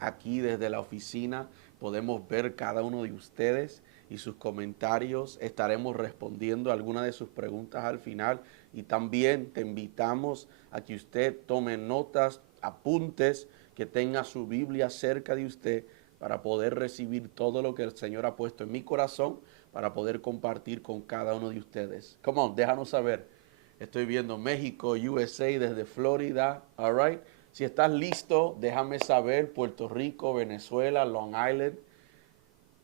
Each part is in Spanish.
aquí desde la oficina. Podemos ver cada uno de ustedes y sus comentarios. Estaremos respondiendo algunas de sus preguntas al final. Y también te invitamos a que usted tome notas, apuntes, que tenga su Biblia cerca de usted para poder recibir todo lo que el Señor ha puesto en mi corazón para poder compartir con cada uno de ustedes. Come on, déjanos saber. Estoy viendo México, USA, desde Florida, all right. Si estás listo, déjame saber. Puerto Rico, Venezuela, Long Island,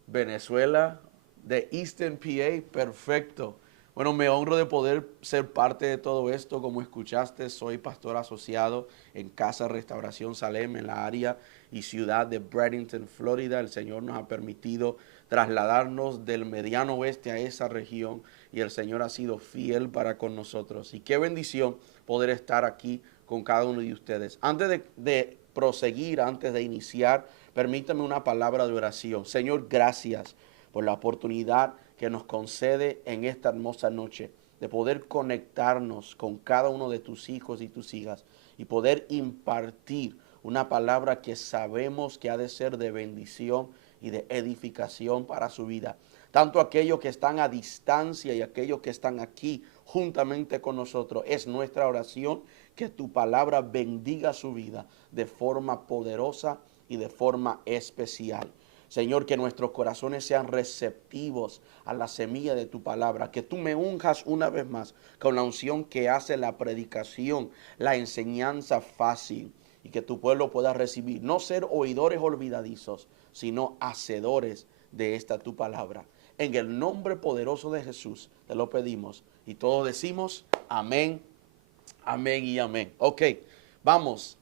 Venezuela, de Eastern PA, perfecto. Bueno, me honro de poder ser parte de todo esto. Como escuchaste, soy pastor asociado en Casa Restauración Salem, en la área y ciudad de Bradenton, Florida. El Señor nos ha permitido trasladarnos del mediano oeste a esa región y el Señor ha sido fiel para con nosotros. Y qué bendición poder estar aquí con cada uno de ustedes. Antes de proseguir, antes de iniciar, permítame una palabra de oración. Señor, gracias por la oportunidad que nos concede en esta hermosa noche de poder conectarnos con cada uno de tus hijos y tus hijas y poder impartir una palabra que sabemos que ha de ser de bendición y de edificación para su vida. Tanto aquellos que están a distancia y aquellos que están aquí juntamente con nosotros. Es nuestra oración que tu palabra bendiga su vida de forma poderosa y de forma especial. Señor, que nuestros corazones sean receptivos a la semilla de tu palabra, que tú me unjas una vez más con la unción que hace la predicación, la enseñanza fácil, y que tu pueblo pueda recibir, no ser oidores olvidadizos, sino hacedores de esta tu palabra. En el nombre poderoso de Jesús te lo pedimos y todos decimos amén, amén y amén. Ok, vamos.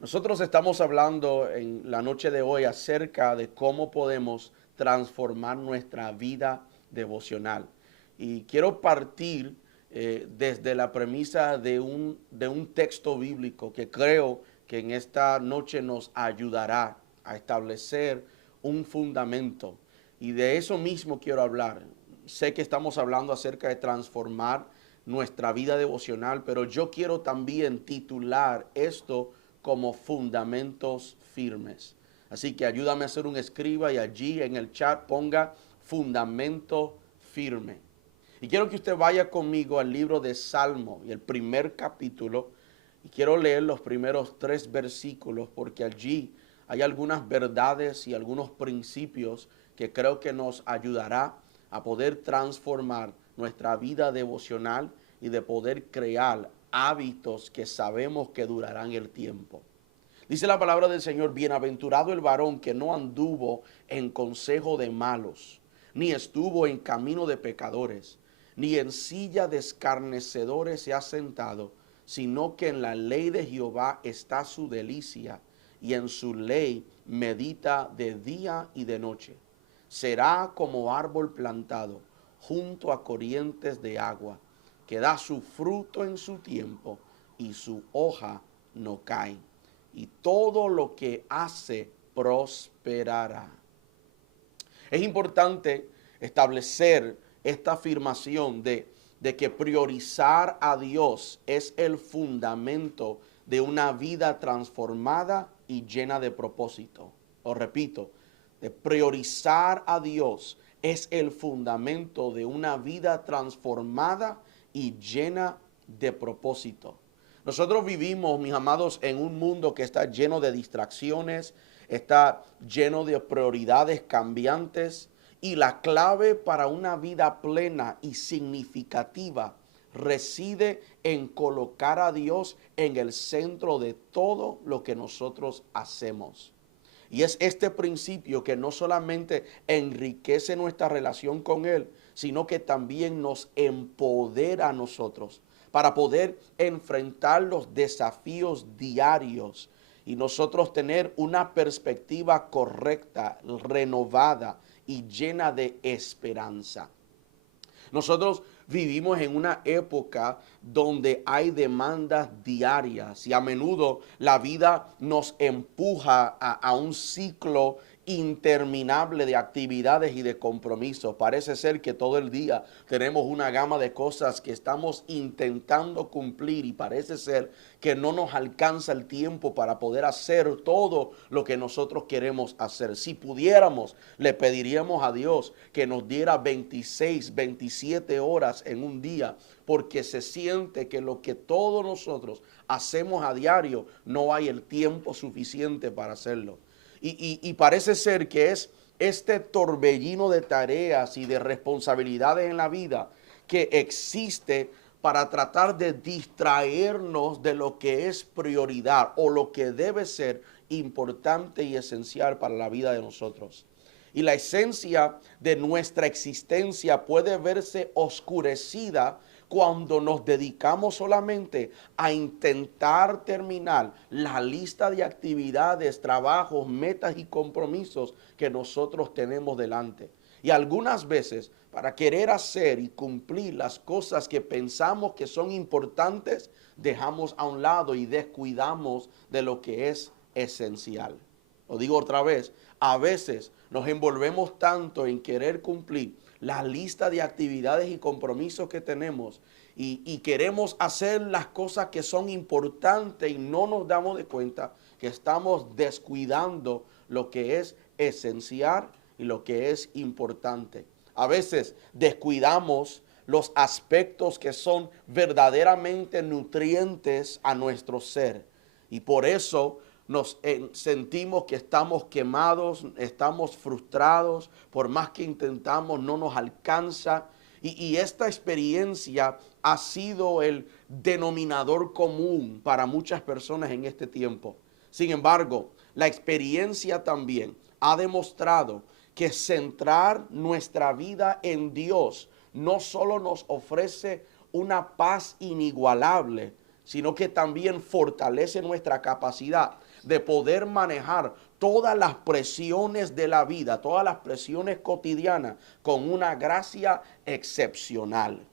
Nosotros estamos hablando en la noche de hoy acerca de cómo podemos transformar nuestra vida devocional. Y quiero partir desde la premisa de un texto bíblico que creo que en esta noche nos ayudará a establecer un fundamento. Y de eso mismo quiero hablar. Sé que estamos hablando acerca de transformar nuestra vida devocional, pero yo quiero también titular esto como fundamentos firmes. Así que ayúdame a hacer un escriba y allí en el chat ponga fundamento firme. Y quiero que usted vaya conmigo al libro de Salmo y el primer capítulo. Y quiero leer los primeros 3 versículos porque allí hay algunas verdades y algunos principios que creo que nos ayudará a poder transformar nuestra vida devocional y de poder crear hábitos que sabemos que durarán el tiempo. Dice la palabra del Señor: bienaventurado el varón que no anduvo en consejo de malos, ni estuvo en camino de pecadores, ni en silla de escarnecedores se ha sentado, sino que en la ley de Jehová está su delicia, y en su ley medita de día y de noche. Será como árbol plantado junto a corrientes de agua, que da su fruto en su tiempo, y su hoja no cae, y todo lo que hace prosperará. Es importante establecer esta afirmación de que priorizar a Dios es el fundamento de una vida transformada y llena de propósito. Os repito, de priorizar a Dios es el fundamento de una vida transformada y llena de propósito. Nosotros vivimos, mis amados, en un mundo que está lleno de distracciones, está lleno de prioridades cambiantes, y la clave para una vida plena y significativa reside en colocar a Dios en el centro de todo lo que nosotros hacemos. Y es este principio que no solamente enriquece nuestra relación con Él, sino que también nos empodera a nosotros para poder enfrentar los desafíos diarios y nosotros tener una perspectiva correcta, renovada y llena de esperanza. Nosotros vivimos en una época donde hay demandas diarias y a menudo la vida nos empuja a un ciclo interminable de actividades y de compromisos. Parece ser que todo el día tenemos una gama de cosas que estamos intentando cumplir y parece ser que no nos alcanza el tiempo para poder hacer todo lo que nosotros queremos hacer. Si pudiéramos, le pediríamos a Dios que nos diera 26, 27 horas en un día, porque se siente que lo que todos nosotros hacemos a diario no hay el tiempo suficiente para hacerlo. Y parece ser que es este torbellino de tareas y de responsabilidades en la vida que existe para tratar de distraernos de lo que es prioridad o lo que debe ser importante y esencial para la vida de nosotros. Y la esencia de nuestra existencia puede verse oscurecida cuando nos dedicamos solamente a intentar terminar la lista de actividades, trabajos, metas y compromisos que nosotros tenemos delante. Y algunas veces, para querer hacer y cumplir las cosas que pensamos que son importantes, dejamos a un lado y descuidamos de lo que es esencial. Lo digo otra vez, a veces nos envolvemos tanto en querer cumplir la lista de actividades y compromisos que tenemos y queremos hacer las cosas que son importantes y no nos damos de cuenta que estamos descuidando lo que es esencial y lo que es importante. A veces descuidamos los aspectos que son verdaderamente nutrientes a nuestro ser y por eso nos sentimos que estamos quemados, estamos frustrados, por más que intentamos no nos alcanza. Y esta experiencia ha sido el denominador común para muchas personas en este tiempo. Sin embargo, la experiencia también ha demostrado que centrar nuestra vida en Dios no solo nos ofrece una paz inigualable, sino que también fortalece nuestra capacidad de poder manejar todas las presiones de la vida, todas las presiones cotidianas con una gracia excepcional.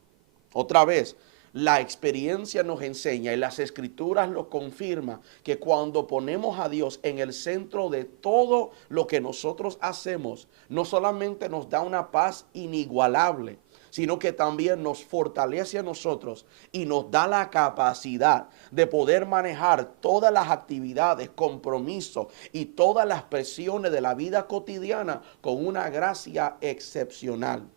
Otra vez, la experiencia nos enseña y las escrituras lo confirman que cuando ponemos a Dios en el centro de todo lo que nosotros hacemos, no solamente nos da una paz inigualable, sino que también nos fortalece a nosotros y nos da la capacidad de poder manejar todas las actividades, compromisos y todas las presiones de la vida cotidiana con una gracia excepcional.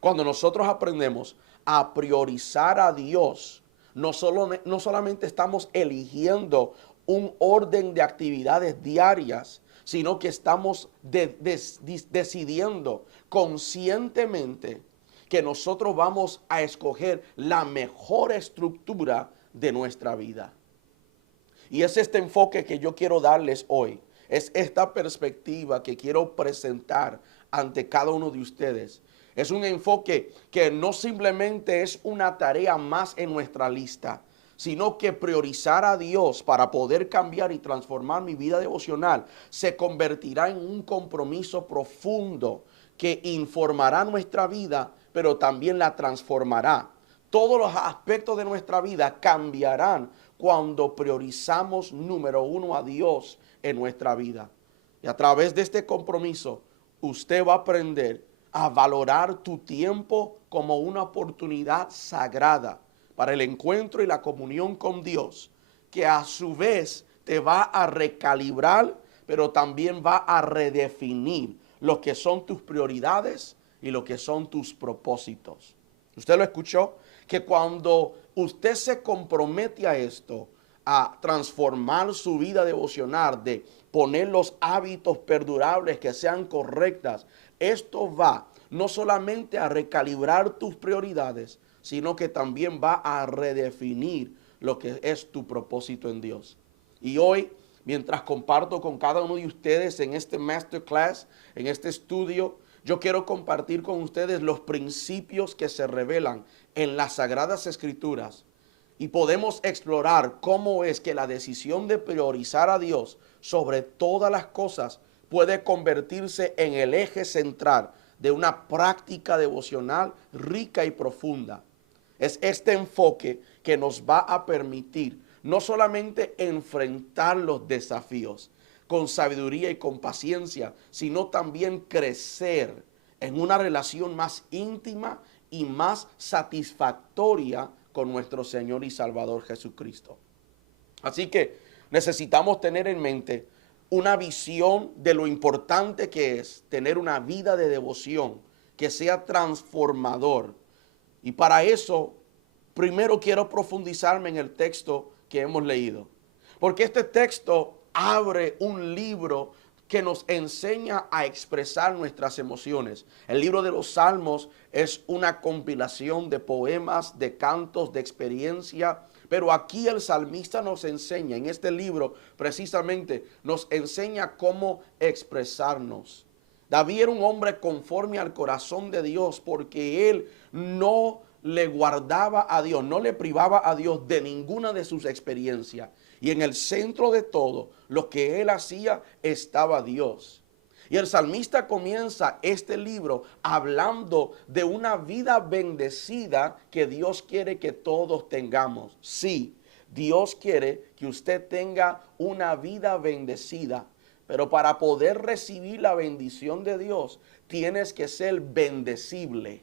Cuando nosotros aprendemos a priorizar a Dios, no solamente estamos eligiendo un orden de actividades diarias, sino que estamos decidiendo conscientemente que nosotros vamos a escoger la mejor estructura de nuestra vida. Y es este enfoque que yo quiero darles hoy. Es esta perspectiva que quiero presentar ante cada uno de ustedes. Es un enfoque que no simplemente es una tarea más en nuestra lista, sino que priorizar a Dios para poder cambiar y transformar mi vida devocional se convertirá en un compromiso profundo que informará nuestra vida, pero también la transformará. Todos los aspectos de nuestra vida cambiarán cuando priorizamos, número uno, a Dios en nuestra vida. Y a través de este compromiso, usted va a aprender a valorar tu tiempo como una oportunidad sagrada para el encuentro y la comunión con Dios, que a su vez te va a recalibrar, pero también va a redefinir lo que son tus prioridades y lo que son tus propósitos. ¿Usted lo escuchó? Que cuando usted se compromete a esto, a transformar su vida devocional, de poner los hábitos perdurables que sean correctas, esto va no solamente a recalibrar tus prioridades, sino que también va a redefinir lo que es tu propósito en Dios. Y hoy, mientras comparto con cada uno de ustedes en este masterclass, en este estudio, yo quiero compartir con ustedes los principios que se revelan en las Sagradas Escrituras y podemos explorar cómo es que la decisión de priorizar a Dios sobre todas las cosas puede convertirse en el eje central de una práctica devocional rica y profunda. Es este enfoque que nos va a permitir no solamente enfrentar los desafíos con sabiduría y con paciencia, sino también crecer en una relación más íntima y más satisfactoria con nuestro Señor y Salvador Jesucristo. Así que necesitamos tener en mente una visión de lo importante que es tener una vida de devoción que sea transformador. Y para eso, primero quiero profundizarme en el texto que hemos leído. Porque este texto abre un libro que nos enseña a expresar nuestras emociones. El libro de los Salmos es una compilación de poemas, de cantos, de experiencia. Pero aquí el salmista nos enseña, en este libro precisamente, nos enseña cómo expresarnos. David era un hombre conforme al corazón de Dios porque él no le guardaba a Dios, no le privaba a Dios de ninguna de sus experiencias. Y en el centro de todo, lo que él hacía, estaba Dios. Y el salmista comienza este libro hablando de una vida bendecida que Dios quiere que todos tengamos. Sí, Dios quiere que usted tenga una vida bendecida, pero para poder recibir la bendición de Dios, tienes que ser bendecible.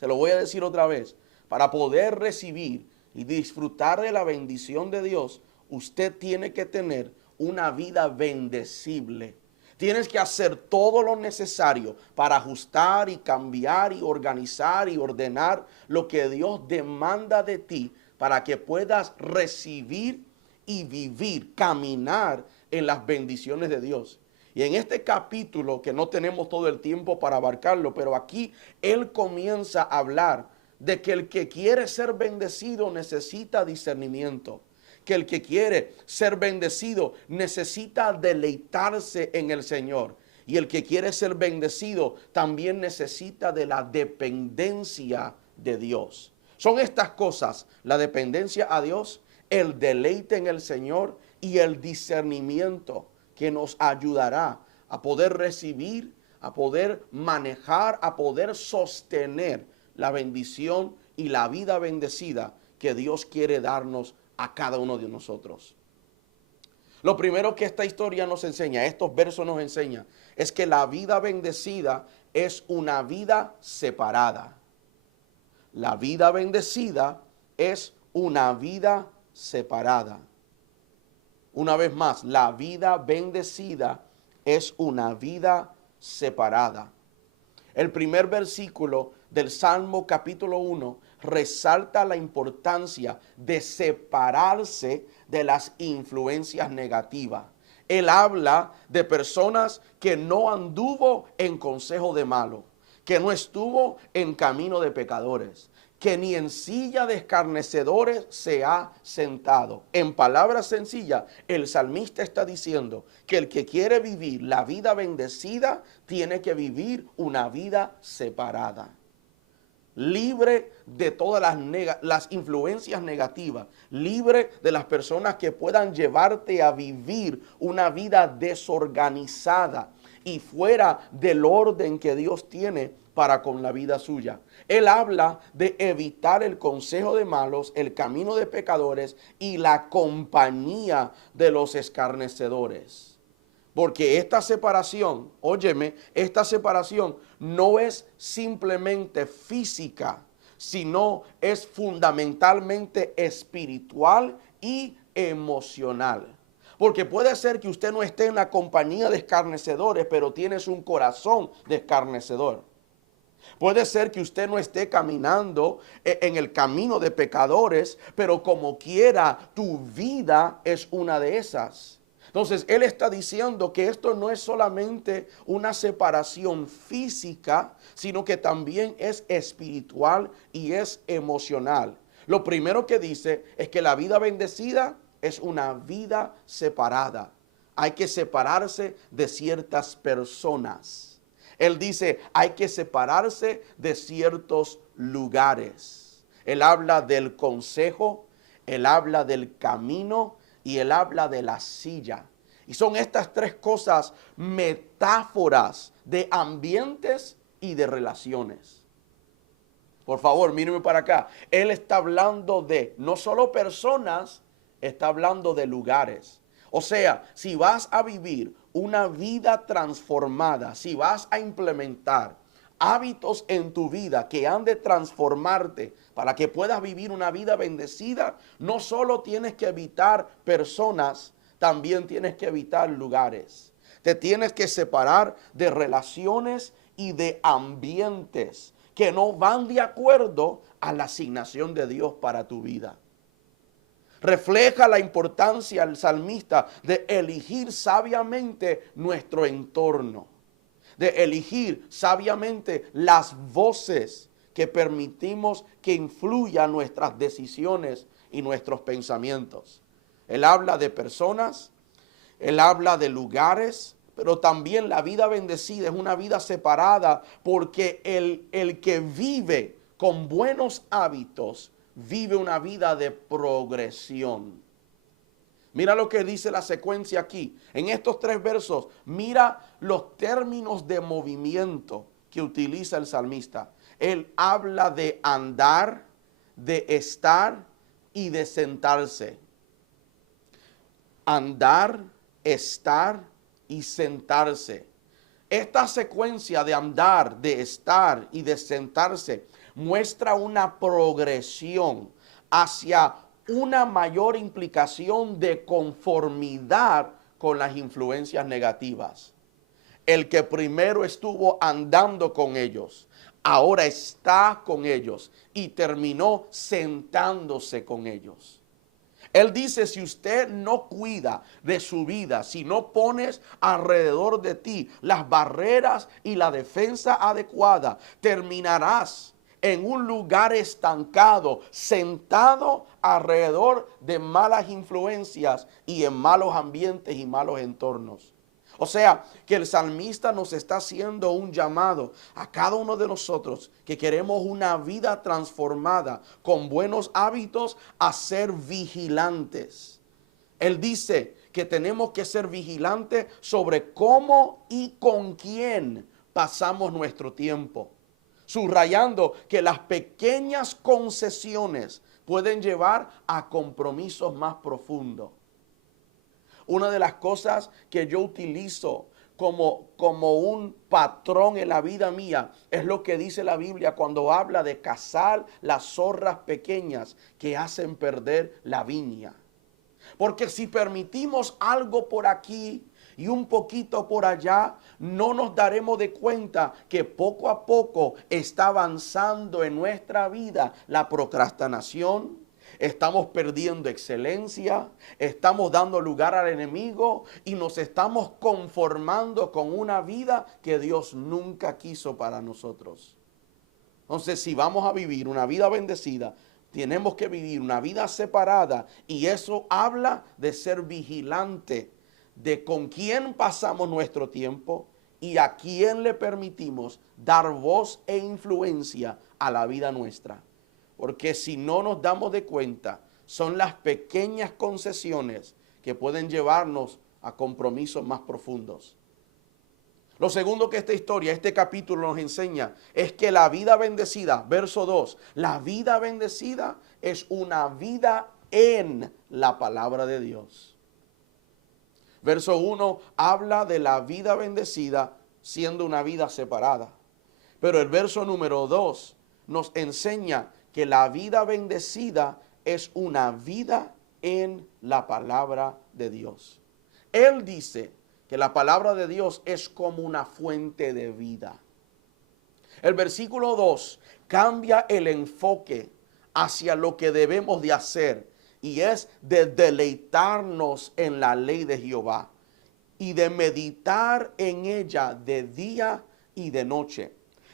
Se lo voy a decir otra vez. Para poder recibir y disfrutar de la bendición de Dios, usted tiene que tener una vida bendecible. Tienes que hacer todo lo necesario para ajustar y cambiar y organizar y ordenar lo que Dios demanda de ti para que puedas recibir y vivir, caminar en las bendiciones de Dios. Y en este capítulo, que no tenemos todo el tiempo para abarcarlo, pero aquí él comienza a hablar de que el que quiere ser bendecido necesita discernimiento. Que el que quiere ser bendecido necesita deleitarse en el Señor. Y el que quiere ser bendecido también necesita de la dependencia de Dios. Son estas cosas: la dependencia a Dios, el deleite en el Señor y el discernimiento, que nos ayudará a poder recibir, a poder manejar, a poder sostener la bendición y la vida bendecida que Dios quiere darnos a cada uno de nosotros. Lo primero que esta historia nos enseña, estos versos nos enseñan, es que la vida bendecida es una vida separada. La vida bendecida es una vida separada. Una vez más, la vida bendecida es una vida separada. El primer versículo del Salmo capítulo 1 resalta la importancia de separarse de las influencias negativas. Él habla de personas que no anduvo en consejo de malo, que no estuvo en camino de pecadores, que ni en silla de escarnecedores se ha sentado. En palabras sencillas, el salmista está diciendo que el que quiere vivir la vida bendecida tiene que vivir una vida separada, libre de todas las influencias negativas, libre de las personas que puedan llevarte a vivir una vida desorganizada y fuera del orden que Dios tiene para con la vida suya. Él habla de evitar el consejo de malos, el camino de pecadores y la compañía de los escarnecedores. Porque esta separación, óyeme, esta separación no es simplemente física, sino es fundamentalmente espiritual y emocional. Porque puede ser que usted no esté en la compañía de escarnecedores, pero tienes un corazón de escarnecedor. Puede ser que usted no esté caminando en el camino de pecadores, pero como quiera, tu vida es una de esas. Entonces, él está diciendo que esto no es solamente una separación física, sino que también es espiritual y es emocional. Lo primero que dice es que la vida bendecida es una vida separada. Hay que separarse de ciertas personas. Él dice, hay que separarse de ciertos lugares. Él habla del consejo, él habla del camino y él habla de la silla. Y son estas tres cosas metáforas de ambientes y de relaciones. Por favor, mírenme para acá. Él está hablando de no solo personas, está hablando de lugares. O sea, si vas a vivir una vida transformada, si vas a implementar hábitos en tu vida que han de transformarte para que puedas vivir una vida bendecida, no solo tienes que evitar personas, también tienes que evitar lugares. Te tienes que separar de relaciones y de ambientes que no van de acuerdo a la asignación de Dios para tu vida. Refleja la importancia el salmista de elegir sabiamente nuestro entorno, de elegir sabiamente las voces que permitimos que influyan nuestras decisiones y nuestros pensamientos. Él habla de personas, él habla de lugares, pero también la vida bendecida es una vida separada porque el que vive con buenos hábitos vive una vida de progresión. Mira lo que dice la secuencia aquí. En estos 3 versos, mira los términos de movimiento que utiliza el salmista. Él habla de andar, de estar y de sentarse. Andar, estar y sentarse. Esta secuencia de andar, de estar y de sentarse muestra una progresión hacia una mayor implicación de conformidad con las influencias negativas. El que primero estuvo andando con ellos, ahora está con ellos y terminó sentándose con ellos. Él dice, si usted no cuida de su vida, si no pones alrededor de ti las barreras y la defensa adecuada, terminarás en un lugar estancado, sentado alrededor de malas influencias y en malos ambientes y malos entornos. O sea, que el salmista nos está haciendo un llamado a cada uno de nosotros que queremos una vida transformada con buenos hábitos a ser vigilantes. Él dice que tenemos que ser vigilantes sobre cómo y con quién pasamos nuestro tiempo, subrayando que las pequeñas concesiones pueden llevar a compromisos más profundos. Una de las cosas que yo utilizo como un patrón en la vida mía es lo que dice la Biblia cuando habla de cazar las zorras pequeñas que hacen perder la viña. Porque si permitimos algo por aquí y un poquito por allá, no nos daremos de cuenta que poco a poco está avanzando en nuestra vida la procrastinación. Estamos perdiendo excelencia, estamos dando lugar al enemigo y nos estamos conformando con una vida que Dios nunca quiso para nosotros. Entonces, si vamos a vivir una vida bendecida, tenemos que vivir una vida separada y eso habla de ser vigilante, de con quién pasamos nuestro tiempo y a quién le permitimos dar voz e influencia a la vida nuestra. Porque si no nos damos de cuenta, son las pequeñas concesiones que pueden llevarnos a compromisos más profundos. Lo segundo que esta historia, este capítulo nos enseña es que la vida bendecida, verso 2, la vida bendecida es una vida en la palabra de Dios. Verso 1 habla de la vida bendecida siendo una vida separada. Pero el verso número 2 nos enseña que la vida bendecida es una vida en la palabra de Dios. Él dice que la palabra de Dios es como una fuente de vida. El versículo 2 cambia el enfoque hacia lo que debemos de hacer y es de deleitarnos en la ley de Jehová y de meditar en ella de día y de noche.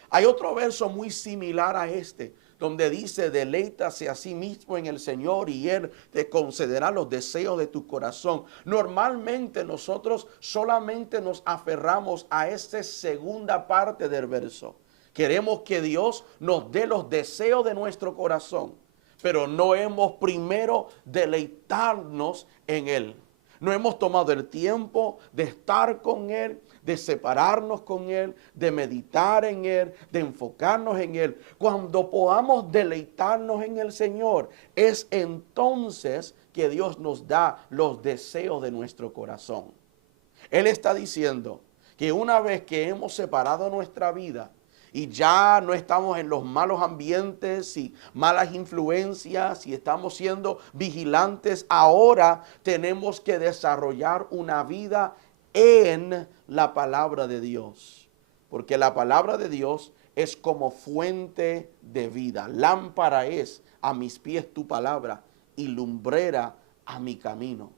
Hay otro verso muy similar a este, donde dice, deleítase a sí mismo en el Señor y Él te concederá los deseos de tu corazón. Normalmente nosotros solamente nos aferramos a esa segunda parte del verso. Queremos que Dios nos dé los deseos de nuestro corazón, pero no hemos primero deleitarnos en Él. No hemos tomado el tiempo de estar con Él, de separarnos con Él, de meditar en Él, de enfocarnos en Él. Cuando podamos deleitarnos en el Señor, es entonces que Dios nos da los deseos de nuestro corazón. Él está diciendo que una vez que hemos separado nuestra vida y ya no estamos en los malos ambientes y malas influencias y estamos siendo vigilantes, ahora tenemos que desarrollar una vida en la palabra de Dios. Porque la palabra de Dios es como fuente de vida. Lámpara es a mis pies tu palabra y lumbrera a mi camino.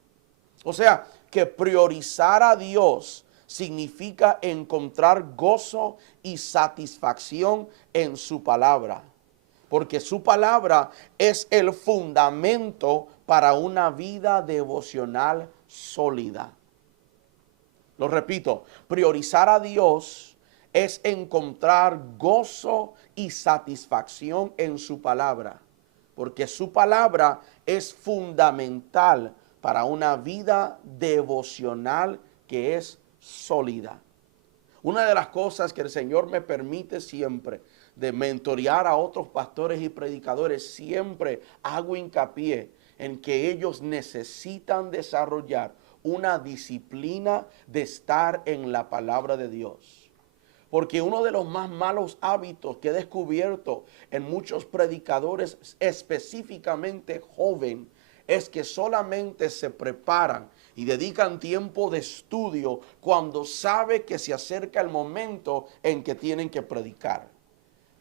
O sea, que priorizar a Dios significa encontrar gozo y satisfacción en su palabra. Porque su palabra es el fundamento para una vida devocional sólida. Lo repito, priorizar a Dios es encontrar gozo y satisfacción en su palabra. Porque su palabra es fundamental para una vida devocional que es sólida. Una de las cosas que el Señor me permite siempre de mentorear a otros pastores y predicadores, siempre hago hincapié en que ellos necesitan desarrollar una disciplina de estar en la palabra de Dios. Porque uno de los más malos hábitos que he descubierto en muchos predicadores, específicamente joven, es que solamente se preparan y dedican tiempo de estudio cuando sabe que se acerca el momento en que tienen que predicar.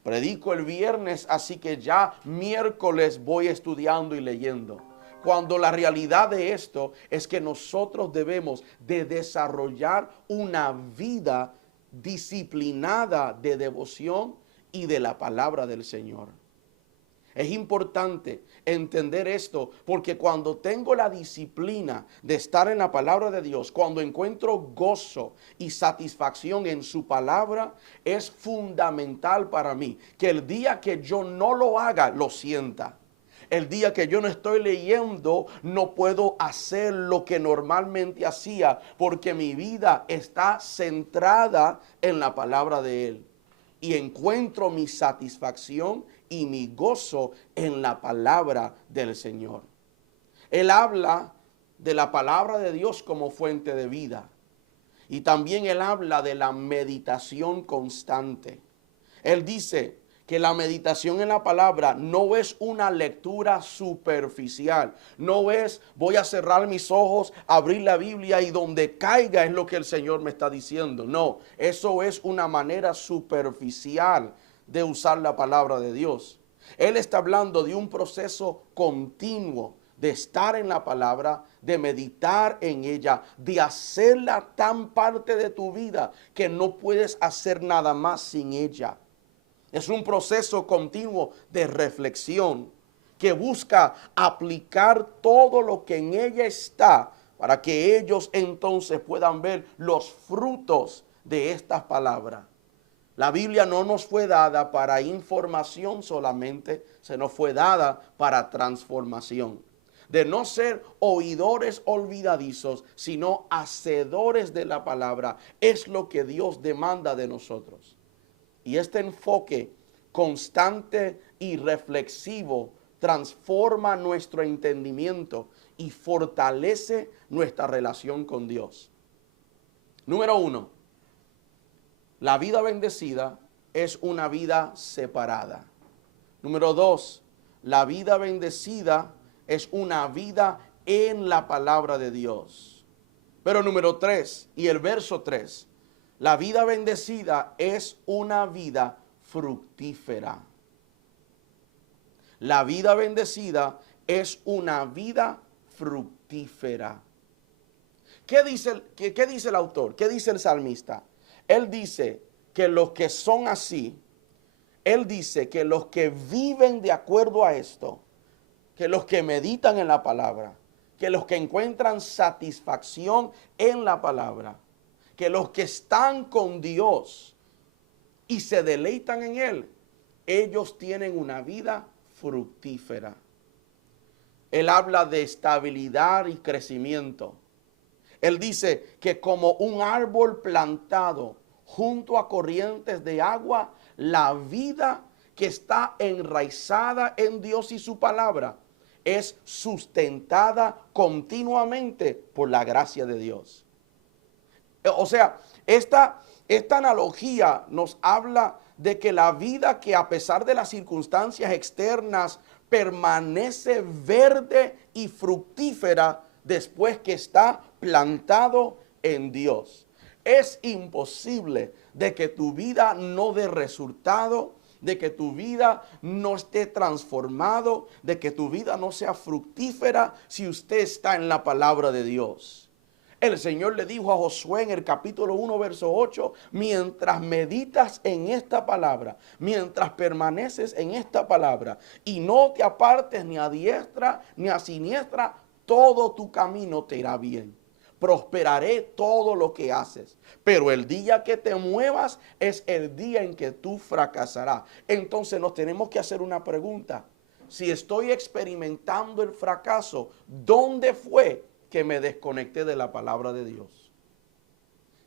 Predico el viernes, así que ya miércoles voy estudiando y leyendo. Cuando la realidad de esto es que nosotros debemos de desarrollar una vida disciplinada de devoción y de la palabra del Señor. Es importante entender esto porque cuando tengo la disciplina de estar en la palabra de Dios, cuando encuentro gozo y satisfacción en su palabra, es fundamental para mí que el día que yo no lo haga, lo sienta. El día que yo no estoy leyendo, no puedo hacer lo que normalmente hacía porque mi vida está centrada en la palabra de Él. Y encuentro mi satisfacción y mi gozo en la palabra del Señor. Él habla de la palabra de Dios como fuente de vida. Y también él habla de la meditación constante. Él dice que la meditación en la palabra no es una lectura superficial. No es voy a cerrar mis ojos, abrir la Biblia y donde caiga es lo que el Señor me está diciendo. No, eso es una manera superficial de usar la palabra de Dios. Él está hablando de un proceso continuo de estar en la palabra, de meditar en ella, de hacerla tan parte de tu vida que no puedes hacer nada más sin ella. Es un proceso continuo de reflexión que busca aplicar todo lo que en ella está para que ellos entonces puedan ver los frutos de estas palabras. La Biblia no nos fue dada para información solamente, se nos fue dada para transformación. De no ser oidores olvidadizos, sino hacedores de la palabra, es lo que Dios demanda de nosotros. Y este enfoque constante y reflexivo transforma nuestro entendimiento y fortalece nuestra relación con Dios. Número 1, la vida bendecida es una vida separada. Número 2, la vida bendecida es una vida en la palabra de Dios. Pero número 3 y el verso 3. La vida bendecida es una vida fructífera. La vida bendecida es una vida fructífera. ¿Qué dice el autor? ¿Qué dice el salmista? Él dice que los que son así, él dice que los que viven de acuerdo a esto, que los que meditan en la palabra, que los que encuentran satisfacción en la palabra, que los que están con Dios y se deleitan en Él, ellos tienen una vida fructífera. Él habla de estabilidad y crecimiento. Él dice que como un árbol plantado junto a corrientes de agua, la vida que está enraizada en Dios y su palabra es sustentada continuamente por la gracia de Dios. O sea, esta analogía nos habla de que la vida que a pesar de las circunstancias externas permanece verde y fructífera después que está plantado en Dios. Es imposible de que tu vida no dé resultado, de que tu vida no esté transformado, de que tu vida no sea fructífera si usted está en la palabra de Dios. El Señor le dijo a Josué en el capítulo 1, verso 8, mientras meditas en esta palabra, mientras permaneces en esta palabra y no te apartes ni a diestra ni a siniestra, todo tu camino te irá bien. Prosperaré todo lo que haces, pero el día que te muevas es el día en que tú fracasarás. Entonces nos tenemos que hacer una pregunta. Si estoy experimentando el fracaso, ¿dónde fue que me desconecté de la palabra de Dios?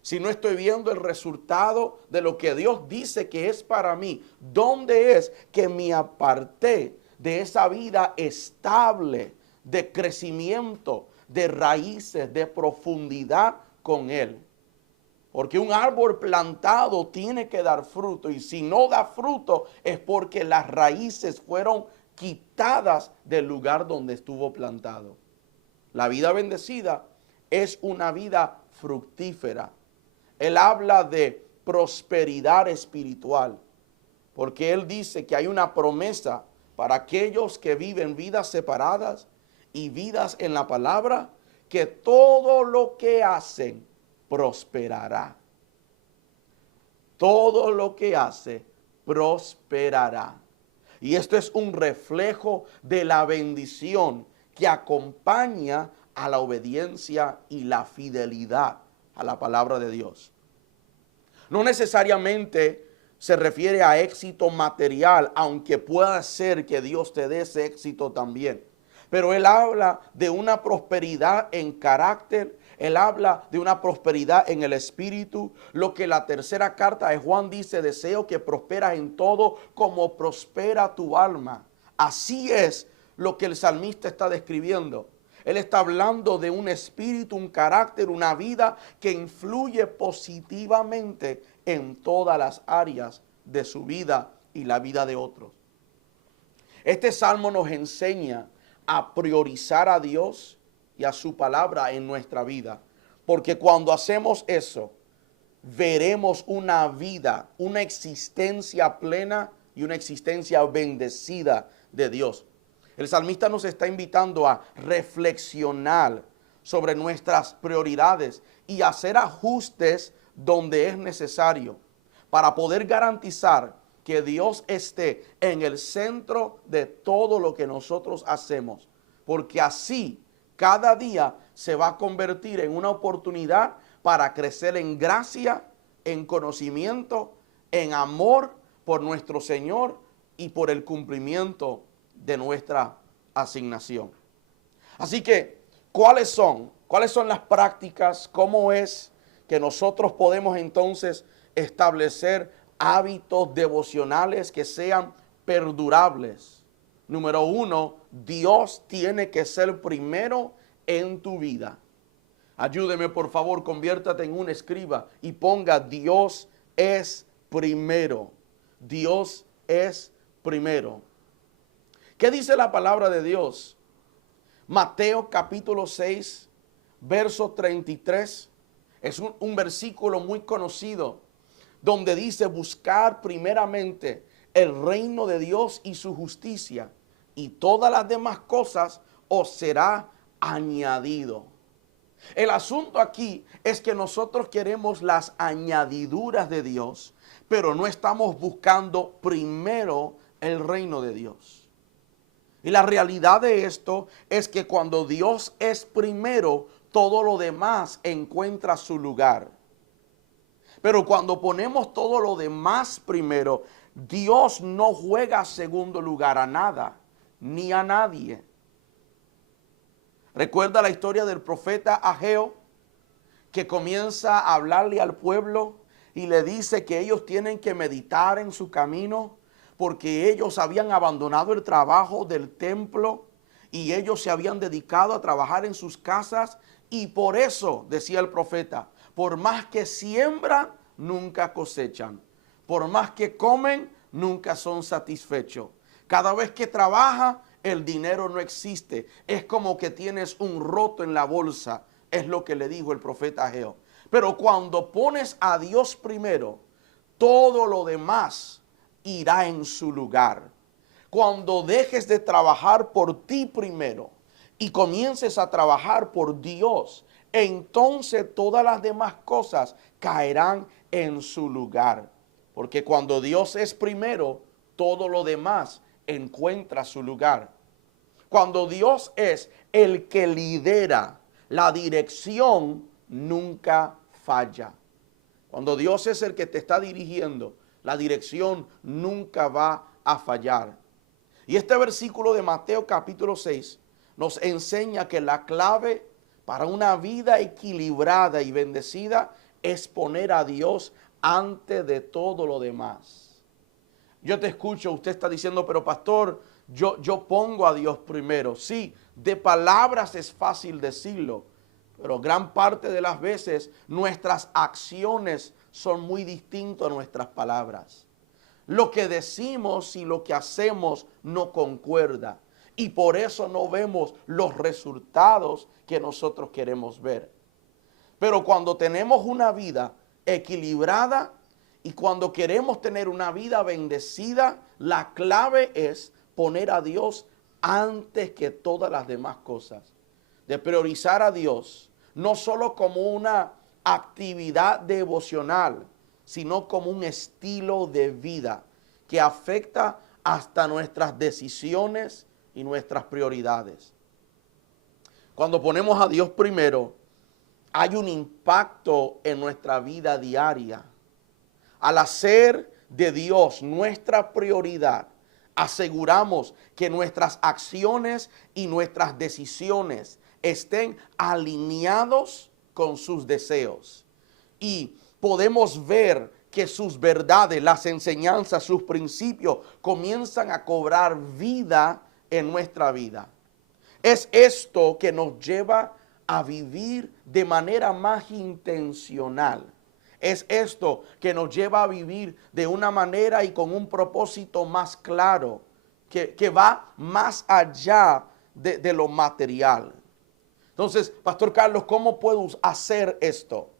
Si no estoy viendo el resultado de lo que Dios dice que es para mí, ¿dónde es que me aparté de esa vida estable, de crecimiento, de raíces, de profundidad con Él? Porque un árbol plantado tiene que dar fruto, y si no da fruto es porque las raíces fueron quitadas del lugar donde estuvo plantado. La vida bendecida es una vida fructífera. Él habla de prosperidad espiritual, porque Él dice que hay una promesa para aquellos que viven vidas separadas y vidas en la palabra, que todo lo que hacen prosperará. Todo lo que hace prosperará. Y esto es un reflejo de la bendición que acompaña a la obediencia y la fidelidad a la palabra de Dios. No necesariamente se refiere a éxito material, aunque pueda ser que Dios te dé ese éxito también. Pero Él habla de una prosperidad en carácter, Él habla de una prosperidad en el espíritu. Lo que la tercera carta de Juan dice: deseo que prosperas en todo como prospera tu alma. Así es lo que el salmista está describiendo. Él está hablando de un espíritu, un carácter, una vida que influye positivamente en todas las áreas de su vida y la vida de otros. Este salmo nos enseña a priorizar a Dios y a su palabra en nuestra vida, porque cuando hacemos eso, veremos una vida, una existencia plena y una existencia bendecida de Dios. El salmista nos está invitando a reflexionar sobre nuestras prioridades y hacer ajustes donde es necesario para poder garantizar que Dios esté en el centro de todo lo que nosotros hacemos, porque así cada día se va a convertir en una oportunidad para crecer en gracia, en conocimiento, en amor por nuestro Señor y por el cumplimiento de nuestra asignación. Así que, ¿cuáles son las prácticas? ¿Cómo es que nosotros podemos entonces establecer hábitos devocionales que sean perdurables? Número 1, Dios tiene que ser primero en tu vida. Ayúdeme, por favor, conviértate en un escriba y ponga: Dios es primero. Dios es primero. ¿Qué dice la palabra de Dios? Mateo capítulo 6, verso 33. Es un versículo muy conocido, donde dice: buscar primeramente el reino de Dios y su justicia, y todas las demás cosas os será añadido. El asunto aquí es que nosotros queremos las añadiduras de Dios, pero no estamos buscando primero el reino de Dios. Y la realidad de esto es que cuando Dios es primero, todo lo demás encuentra su lugar. Pero cuando ponemos todo lo demás primero, Dios no juega segundo lugar a nada, ni a nadie. Recuerda la historia del profeta Ageo. que comienza a hablarle al pueblo y le dice que ellos tienen que meditar en su camino porque ellos habían abandonado el trabajo del templo y ellos se habían dedicado a trabajar en sus casas, y por eso, decía el profeta, por más que siembran, nunca cosechan. Por más que comen, nunca son satisfechos. Cada vez que trabaja, el dinero no existe. Es como que tienes un roto en la bolsa. Es lo que le dijo el profeta Ageo. Pero cuando pones a Dios primero, todo lo demás irá en su lugar. Cuando dejes de trabajar por ti primero y comiences a trabajar por Dios, entonces todas las demás cosas caerán en su lugar. Porque cuando Dios es primero, todo lo demás encuentra su lugar. Cuando Dios es el que lidera, la dirección nunca falla. Cuando Dios es el que te está dirigiendo, la dirección nunca va a fallar. Y este versículo de Mateo capítulo 6 nos enseña que la clave para una vida equilibrada y bendecida es poner a Dios antes de todo lo demás. Yo te escucho, usted está diciendo, pero pastor, yo pongo a Dios primero. Sí, de palabras es fácil decirlo, pero gran parte de las veces nuestras acciones son muy distintas a nuestras palabras. Lo que decimos y lo que hacemos no concuerda, y por eso no vemos los resultados que nosotros queremos ver. Pero cuando tenemos una vida equilibrada y cuando queremos tener una vida bendecida, la clave es poner a Dios antes que todas las demás cosas. De priorizar a Dios, no solo como una actividad devocional, sino como un estilo de vida que afecta hasta nuestras decisiones y nuestras prioridades. Cuando ponemos a Dios primero, hay un impacto en nuestra vida diaria. Al hacer de Dios nuestra prioridad, aseguramos que nuestras acciones y nuestras decisiones estén alineados con sus deseos. Y podemos ver que sus verdades, las enseñanzas, sus principios comienzan a cobrar vida en nuestra vida. Es esto que nos lleva a vivir de manera más intencional. Es esto que nos lleva a vivir de una manera y con un propósito más claro, que va más allá de lo material. Entonces, Pastor Carlos, ¿cómo puedo hacer esto?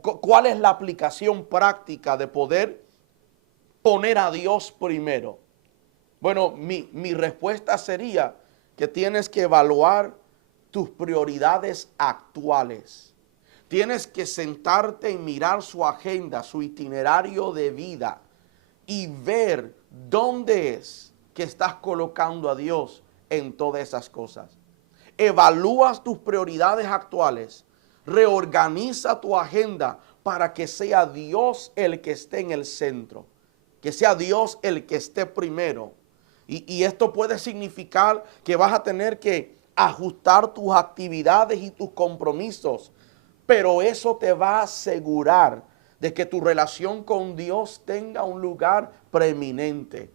¿Cuál es la aplicación práctica de poder poner a Dios primero? Bueno, mi respuesta sería que tienes que evaluar tus prioridades actuales. Tienes que sentarte y mirar su agenda, su itinerario de vida y ver dónde es que estás colocando a Dios en todas esas cosas. Evalúas tus prioridades actuales, reorganiza tu agenda para que sea Dios el que esté en el centro, que sea Dios el que esté primero. Y esto puede significar que vas a tener que ajustar tus actividades y tus compromisos, pero eso te va a asegurar de que tu relación con Dios tenga un lugar preeminente.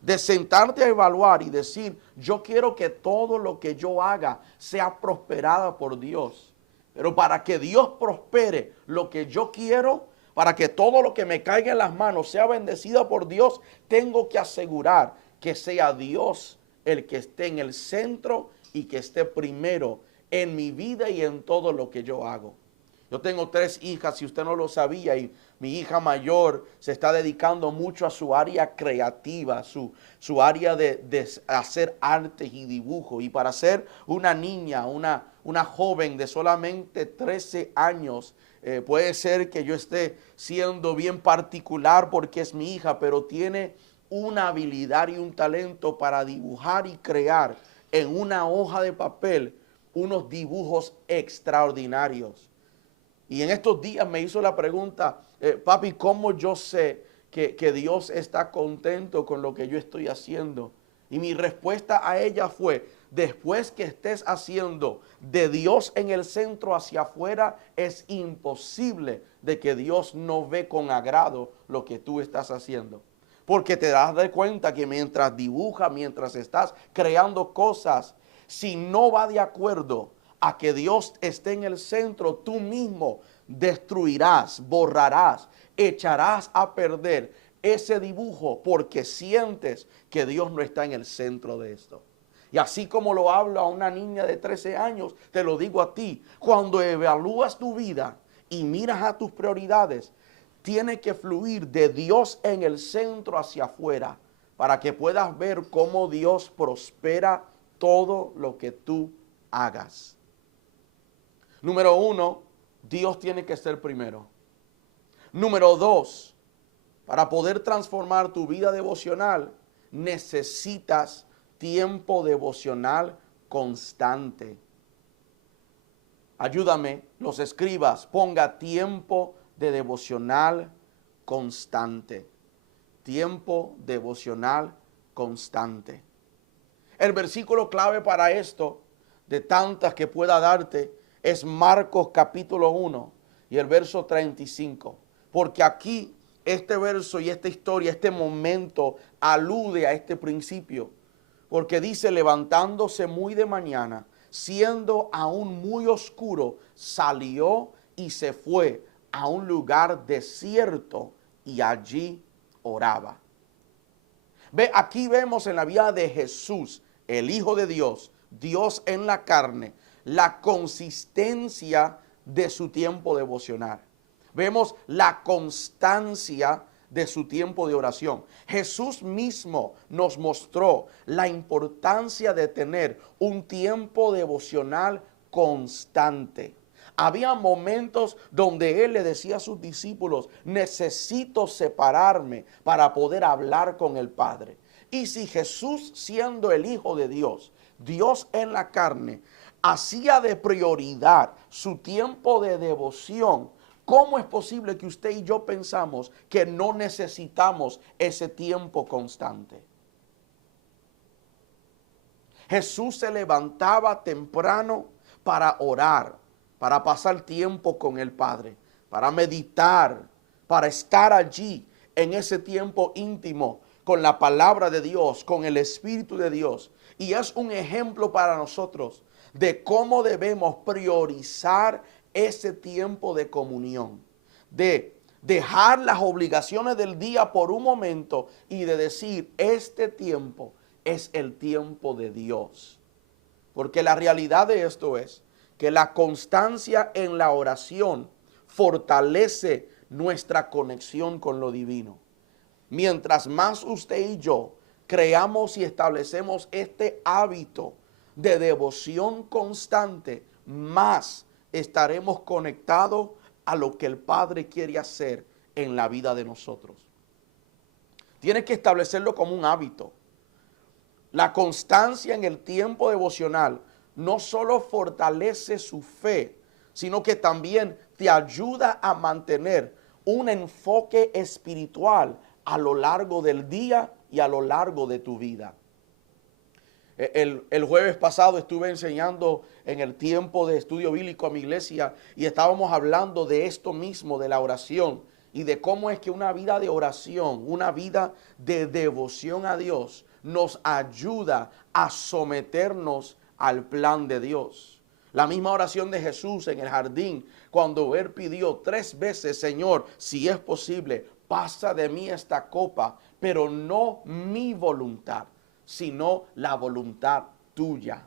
De sentarte a evaluar y decir, yo quiero que todo lo que yo haga sea prosperada por Dios. Pero para que Dios prospere lo que yo quiero, para que todo lo que me caiga en las manos sea bendecido por Dios, tengo que asegurar que sea Dios el que esté en el centro y que esté primero en mi vida y en todo lo que yo hago. Yo tengo 3 hijas, si usted no lo sabía, y mi hija mayor se está dedicando mucho a su área creativa, su área de hacer artes y dibujo. Y para ser una niña, una joven de solamente 13 años, puede ser que yo esté siendo bien particular porque es mi hija, pero tiene una habilidad y un talento para dibujar y crear en una hoja de papel unos dibujos extraordinarios. Y en estos días me hizo la pregunta, papi, ¿cómo yo sé que Dios está contento con lo que yo estoy haciendo? Y mi respuesta a ella fue, después que estés haciendo de Dios en el centro hacia afuera, es imposible de que Dios no ve con agrado lo que tú estás haciendo. Porque te das de cuenta que mientras dibujas, mientras estás creando cosas, si no va de acuerdo a que Dios esté en el centro, tú mismo destruirás, borrarás, echarás a perder ese dibujo porque sientes que Dios no está en el centro de esto. Y así como lo hablo a una niña de 13 años, te lo digo a ti. Cuando evalúas tu vida y miras a tus prioridades, tiene que fluir de Dios en el centro hacia afuera para que puedas ver cómo Dios prospera todo lo que tú hagas. Número 1, Dios tiene que ser primero. Número 2, para poder transformar tu vida devocional, necesitas tiempo devocional constante. Ayúdame, los escribas, ponga tiempo de devocional constante. Tiempo devocional constante. El versículo clave para esto, de tantas que pueda darte, es Marcos capítulo 1 y el verso 35. Porque aquí este verso y esta historia, este momento alude a este principio. Porque dice, levantándose muy de mañana, siendo aún muy oscuro, salió y se fue a un lugar desierto y allí oraba. Ve, aquí vemos en la vida de Jesús, el Hijo de Dios, Dios en la carne, la consistencia de su tiempo devocional. Vemos la constancia de su tiempo de oración. Jesús mismo nos mostró la importancia de tener un tiempo devocional constante. Había momentos donde Él le decía a sus discípulos, necesito separarme para poder hablar con el Padre. Y si Jesús, siendo el Hijo de Dios, Dios en la carne, hacía de prioridad su tiempo de devoción, ¿cómo es posible que usted y yo pensamos que no necesitamos ese tiempo constante? Jesús se levantaba temprano para orar, para pasar tiempo con el Padre, para meditar, para estar allí en ese tiempo íntimo con la palabra de Dios, con el Espíritu de Dios. Y es un ejemplo para nosotros de cómo debemos priorizar ese tiempo de comunión, de dejar las obligaciones del día por un momento y de decir, este tiempo es el tiempo de Dios. Porque la realidad de esto es que la constancia en la oración fortalece nuestra conexión con lo divino. Mientras más usted y yo creamos y establecemos este hábito de devoción constante, más estaremos conectados a lo que el Padre quiere hacer en la vida de nosotros. Tienes que establecerlo como un hábito. La constancia en el tiempo devocional no solo fortalece su fe, sino que también te ayuda a mantener un enfoque espiritual a lo largo del día y a lo largo de tu vida. El jueves pasado estuve enseñando en el tiempo de estudio bíblico a mi iglesia y estábamos hablando de esto mismo, de la oración y de cómo es que una vida de oración, una vida de devoción a Dios nos ayuda a someternos al plan de Dios. La misma oración de Jesús en el jardín, cuando Él pidió 3 veces, Señor, si es posible, pasa de mí esta copa, pero no mi voluntad, sino la voluntad tuya.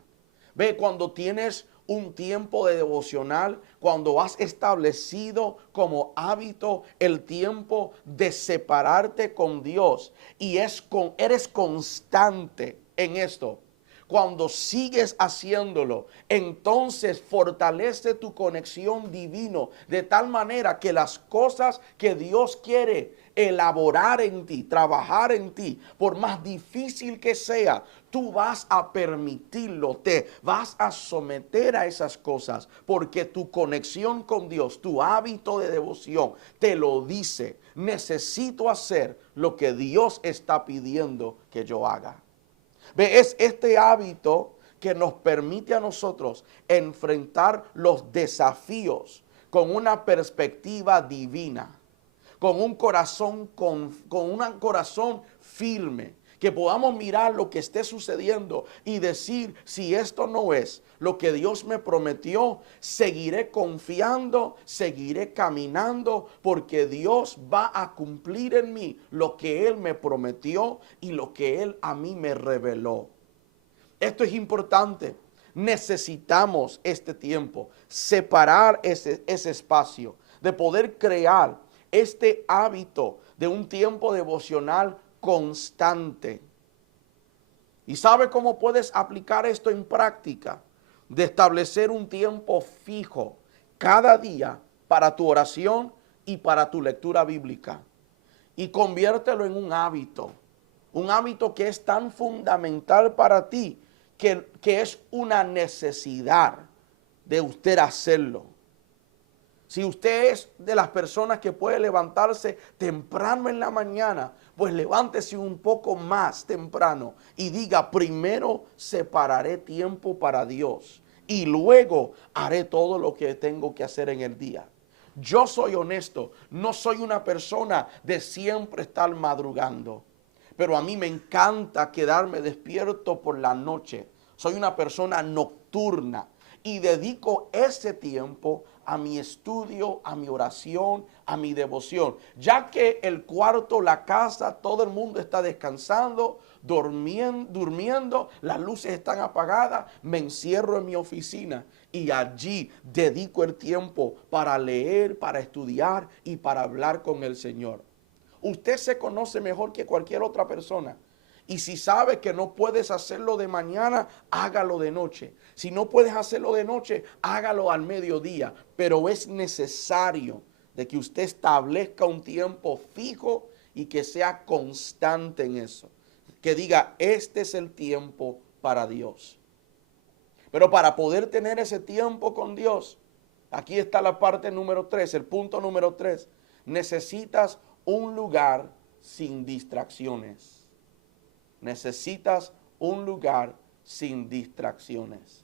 Ve, cuando tienes un tiempo de devocional, cuando has establecido como hábito el tiempo de separarte con Dios y eres constante en esto, cuando sigues haciéndolo, entonces fortalece tu conexión divino de tal manera que las cosas que Dios quiere elaborar en ti, trabajar en ti, por más difícil que sea, tú vas a permitirlo, te vas a someter a esas cosas, porque tu conexión con Dios, tu hábito de devoción, te lo dice. Necesito hacer lo que Dios está pidiendo que yo haga. Ve, es este hábito que nos permite a nosotros enfrentar los desafíos con una perspectiva divina, con un corazón, con un corazón firme, que podamos mirar lo que esté sucediendo y decir, si esto no es lo que Dios me prometió, seguiré confiando, seguiré caminando, porque Dios va a cumplir en mí lo que Él me prometió y lo que Él a mí me reveló. Esto es importante. Necesitamos este tiempo, separar ese espacio, de poder crear este hábito de un tiempo devocional constante. ¿Y sabe cómo puedes aplicar esto en práctica? De establecer un tiempo fijo cada día para tu oración y para tu lectura bíblica. Y conviértelo en un hábito que es tan fundamental para ti, que es una necesidad de usted hacerlo. Si usted es de las personas que puede levantarse temprano en la mañana, pues levántese un poco más temprano y diga, primero separaré tiempo para Dios y luego haré todo lo que tengo que hacer en el día. Yo soy honesto, no soy una persona de siempre estar madrugando, pero a mí me encanta quedarme despierto por la noche. Soy una persona nocturna y dedico ese tiempo a mi estudio, a mi oración, a mi devoción. Ya que el cuarto, la casa, todo el mundo está descansando, durmiendo, las luces están apagadas, me encierro en mi oficina y allí dedico el tiempo para leer, para estudiar y para hablar con el Señor. Usted se conoce mejor que cualquier otra persona. Y si sabe que no puedes hacerlo de mañana, hágalo de noche. Si no puedes hacerlo de noche, hágalo al mediodía. Pero es necesario de que usted establezca un tiempo fijo y que sea constante en eso. Que diga, este es el tiempo para Dios. Pero para poder tener ese tiempo con Dios, aquí está la parte número 3, el punto número 3. Necesitas un lugar sin distracciones. Necesitas un lugar sin distracciones.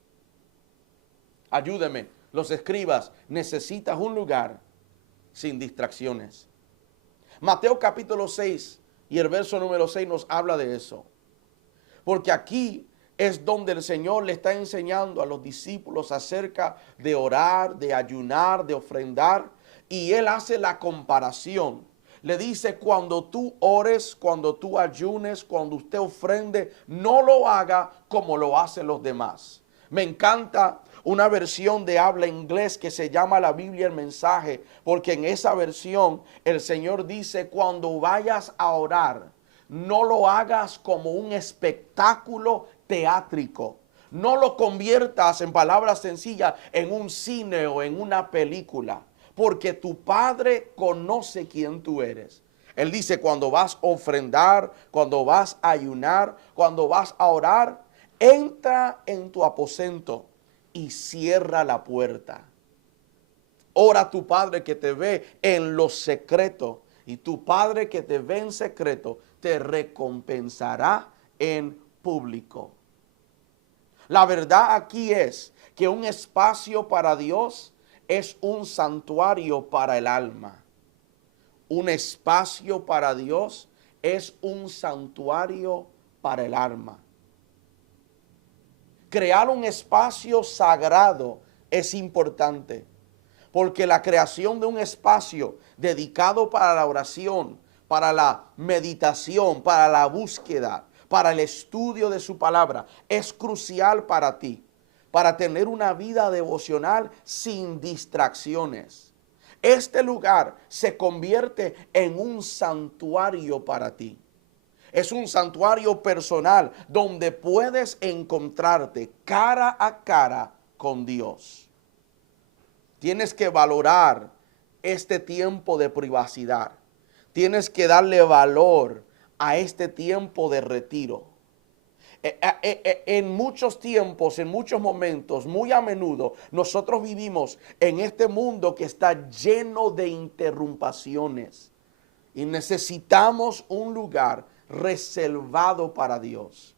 Ayúdeme, los escribas, necesitas un lugar sin distracciones. Mateo capítulo 6 y el verso número 6 nos habla de eso. Porque aquí es donde el Señor le está enseñando a los discípulos acerca de orar, de ayunar, de ofrendar. Y Él hace la comparación. Le dice, cuando tú ores, cuando tú ayunes, cuando usted ofrende, no lo haga como lo hacen los demás. Me encanta una versión de habla inglés que se llama la Biblia el Mensaje, porque en esa versión el Señor dice, cuando vayas a orar, no lo hagas como un espectáculo teátrico. No lo conviertas, en palabras sencillas, en un cine o en una película. Porque tu Padre conoce quién tú eres. Él dice, cuando vas a ofrendar, cuando vas a ayunar, cuando vas a orar, entra en tu aposento y cierra la puerta. Ora a tu Padre que te ve en lo secreto, y tu Padre que te ve en secreto te recompensará en público. La verdad aquí es que un espacio para Dios es un santuario para el alma. Un espacio para Dios es un santuario para el alma. Crear un espacio sagrado es importante, porque la creación de un espacio dedicado para la oración, para la meditación, para la búsqueda, para el estudio de su palabra, es crucial para ti, para tener una vida devocional sin distracciones. Este lugar se convierte en un santuario para ti. Es un santuario personal donde puedes encontrarte cara a cara con Dios. Tienes que valorar este tiempo de privacidad. Tienes que darle valor a este tiempo de retiro. En muchos tiempos, en muchos momentos, muy a menudo, nosotros vivimos en este mundo que está lleno de interrupciones y necesitamos un lugar reservado para Dios.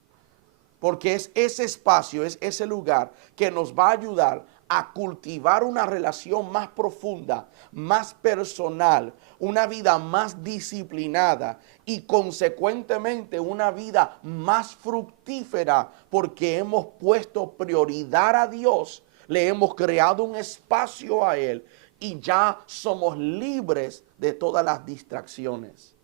porque es ese espacio, es ese lugar que nos va a ayudar a cultivar una relación más profunda, más personal, una vida más disciplinada y consecuentemente una vida más fructífera, porque hemos puesto prioridad a Dios, le hemos creado un espacio a Él y ya somos libres de todas las distracciones.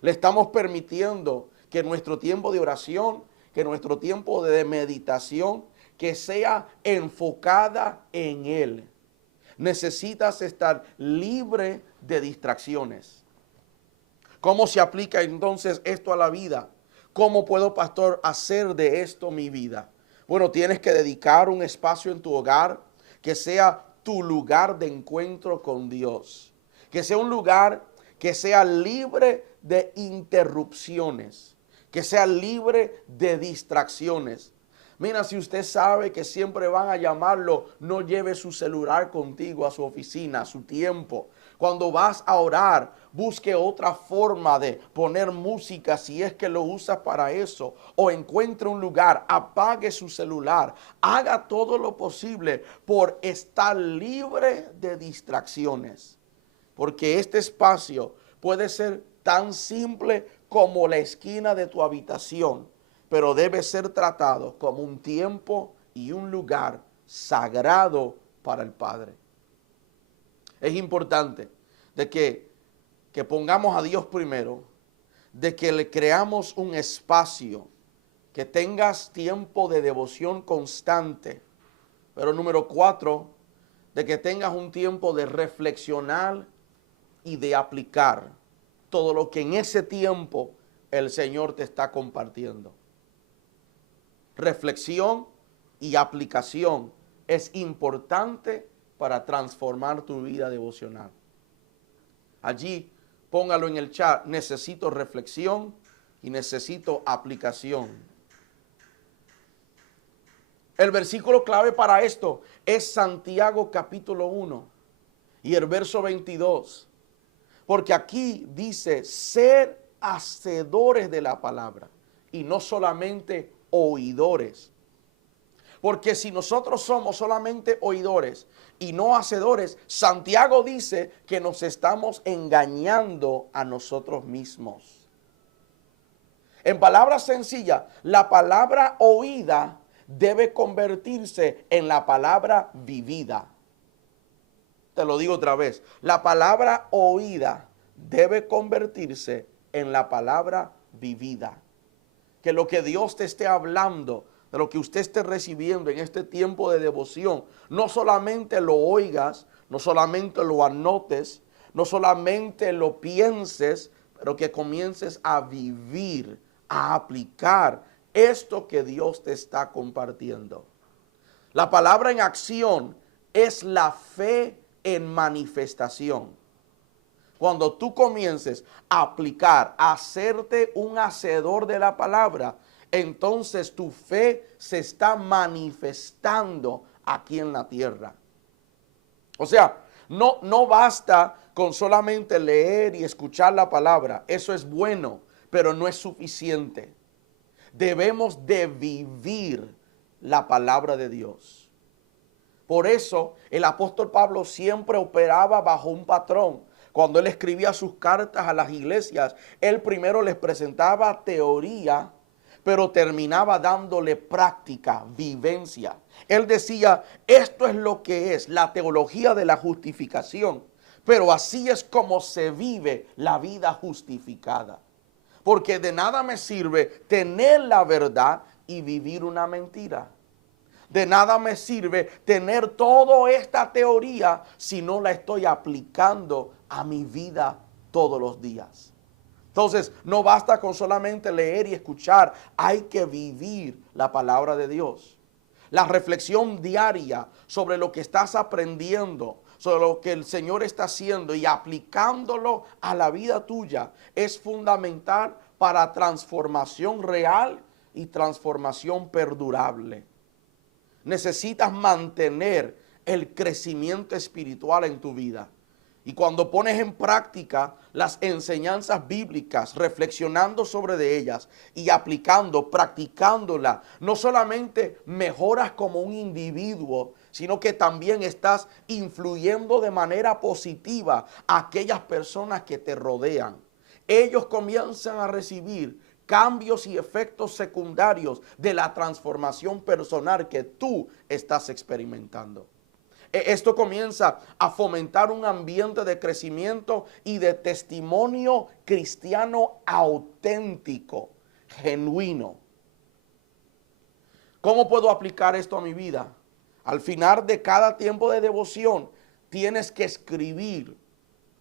Le estamos permitiendo que nuestro tiempo de oración, que nuestro tiempo de meditación, que sea enfocada en Él. Necesitas estar libre de distracciones. ¿Cómo se aplica entonces esto a la vida? ¿Cómo puedo, pastor, hacer de esto mi vida? Bueno, tienes que dedicar un espacio en tu hogar que sea tu lugar de encuentro con Dios. Que sea un lugar que sea libre de interrupciones, que sea libre de distracciones. Mira, si usted sabe que siempre van a llamarlo, no lleve su celular contigo a su oficina, a su tiempo. Cuando vas a orar, busque otra forma de poner música si es que lo usas para eso. O encuentre un lugar, apague su celular. Haga todo lo posible por estar libre de distracciones. Porque este espacio puede ser tan simple como la esquina de tu habitación, pero debe ser tratado como un tiempo y un lugar sagrado para el Padre. Es importante de que pongamos a Dios primero, de que le creamos un espacio, que tengas tiempo de devoción constante, pero número 4, de que tengas un tiempo de reflexionar y de aplicar todo lo que en ese tiempo el Señor te está compartiendo. Reflexión y aplicación es importante para transformar tu vida devocional. Allí, póngalo en el chat, necesito reflexión y necesito aplicación. El versículo clave para esto es Santiago capítulo 1 y el verso 22. Porque aquí dice ser hacedores de la palabra y no solamente oidores. Porque si nosotros somos solamente oidores y no hacedores, Santiago dice que nos estamos engañando a nosotros mismos. En palabras sencillas, la palabra oída debe convertirse en la palabra vivida. Te lo digo otra vez, la palabra oída debe convertirse en la palabra vivida. Que lo que Dios te esté hablando, de lo que usted esté recibiendo en este tiempo de devoción, no solamente lo oigas, no solamente lo anotes, no solamente lo pienses, pero que comiences a vivir, a aplicar esto que Dios te está compartiendo. La palabra en acción es la fe en manifestación. Cuando tú comiences a aplicar, a hacerte un hacedor de la palabra, entonces tu fe se está manifestando aquí en la tierra. O sea, no basta con solamente leer y escuchar la palabra. Eso es bueno, pero no es suficiente. Debemos de vivir la palabra de Dios. Por eso el apóstol Pablo siempre operaba bajo un patrón. Cuando él escribía sus cartas a las iglesias, él primero les presentaba teoría, pero terminaba dándole práctica, vivencia. Él decía, esto es lo que es la teología de la justificación, pero así es como se vive la vida justificada. Porque de nada me sirve tener la verdad y vivir una mentira. De nada me sirve tener toda esta teoría si no la estoy aplicando a mi vida todos los días. Entonces, no basta con solamente leer y escuchar, hay que vivir la palabra de Dios. La reflexión diaria sobre lo que estás aprendiendo, sobre lo que el Señor está haciendo y aplicándolo a la vida tuya es fundamental para transformación real y transformación perdurable. Necesitas mantener el crecimiento espiritual en tu vida. Y cuando pones en práctica las enseñanzas bíblicas, reflexionando sobre de ellas y aplicando, practicándolas, no solamente mejoras como un individuo, sino que también estás influyendo de manera positiva a aquellas personas que te rodean. Ellos comienzan a recibir cambios y efectos secundarios de la transformación personal que tú estás experimentando. Esto comienza a fomentar un ambiente de crecimiento y de testimonio cristiano auténtico, genuino. ¿Cómo puedo aplicar esto a mi vida? Al final de cada tiempo de devoción, tienes que escribir,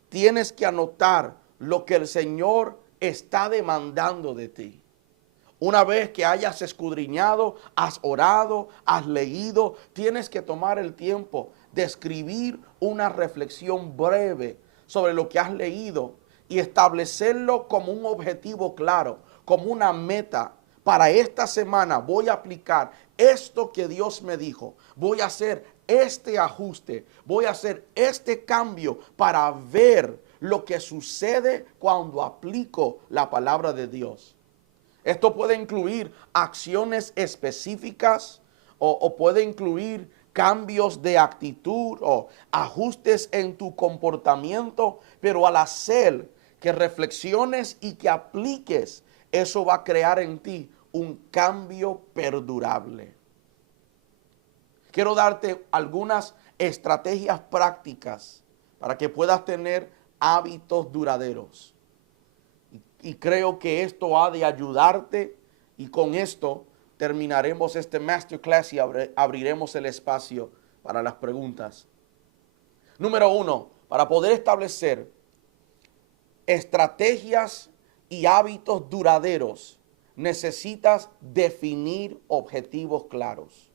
tienes que anotar lo que el Señor está demandando de ti. Una vez que hayas escudriñado, has orado, has leído, tienes que tomar el tiempo de escribir una reflexión breve sobre lo que has leído y establecerlo como un objetivo claro, como una meta. Para esta semana voy a aplicar esto que Dios me dijo. Voy a hacer este ajuste, voy a hacer este cambio para ver lo que sucede cuando aplico la palabra de Dios. Esto puede incluir acciones específicas o puede incluir cambios de actitud o ajustes en tu comportamiento, pero al hacer que reflexiones y que apliques, eso va a crear en ti un cambio perdurable. Quiero darte algunas estrategias prácticas para que puedas tener hábitos duraderos. Y creo que esto ha de ayudarte y con esto terminaremos este masterclass y abriremos el espacio para las preguntas. Número 1, para poder establecer estrategias y hábitos duraderos, necesitas definir objetivos claros.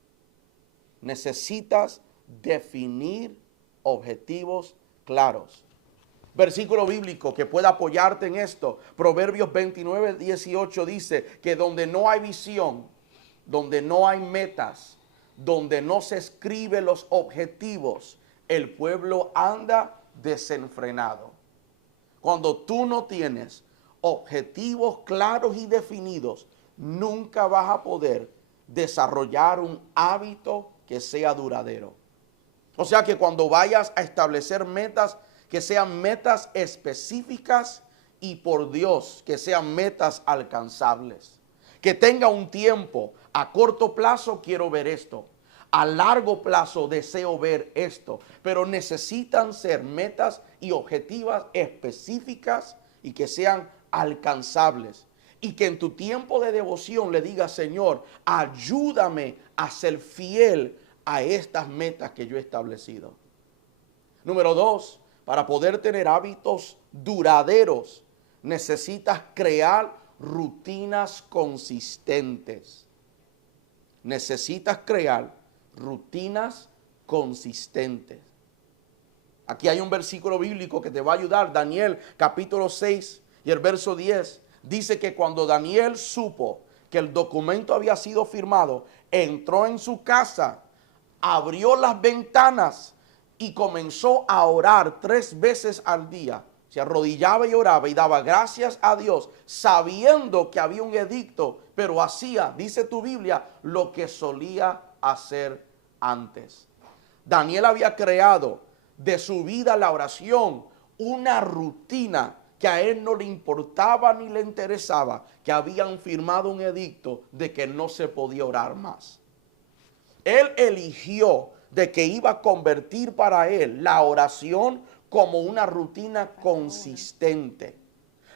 Necesitas definir objetivos claros. Versículo bíblico que pueda apoyarte en esto. Proverbios 29:18 dice que donde no hay visión, donde no hay metas, donde no se escriben los objetivos, el pueblo anda desenfrenado. Cuando tú no tienes objetivos claros y definidos, nunca vas a poder desarrollar un hábito que sea duradero. O sea que cuando vayas a establecer metas, que sean metas específicas y por Dios, que sean metas alcanzables. Que tenga un tiempo, a corto plazo quiero ver esto, a largo plazo deseo ver esto, pero necesitan ser metas y objetivas específicas y que sean alcanzables. Y que en tu tiempo de devoción le digas, Señor, ayúdame a ser fiel a estas metas que yo he establecido. Número 2, para poder tener hábitos duraderos, necesitas crear rutinas consistentes. Necesitas crear rutinas consistentes. Aquí hay un versículo bíblico que te va a ayudar. Daniel capítulo 6 y el verso 10. Dice que cuando Daniel supo que el documento había sido firmado, entró en su casa, abrió las ventanas y comenzó a orar 3 veces al día. Se arrodillaba y oraba y daba gracias a Dios, sabiendo que había un edicto, pero hacía, dice tu Biblia, lo que solía hacer antes. Daniel había creado de su vida la oración una rutina que a él no le importaba ni le interesaba, que habían firmado un edicto de que no se podía orar más. Él eligió de que iba a convertir para él la oración como una rutina consistente.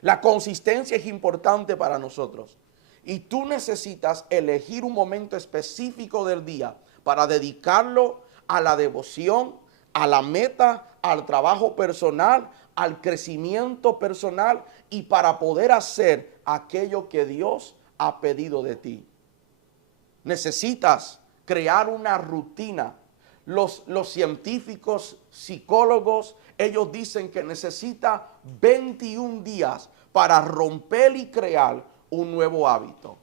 La consistencia es importante para nosotros. Y tú necesitas elegir un momento específico del día para dedicarlo a la devoción, a la meta, al trabajo personal, al crecimiento personal y para poder hacer aquello que Dios ha pedido de ti. Necesitas crear una rutina. Los científicos, psicólogos, ellos dicen que necesita 21 días para romper y crear un nuevo hábito.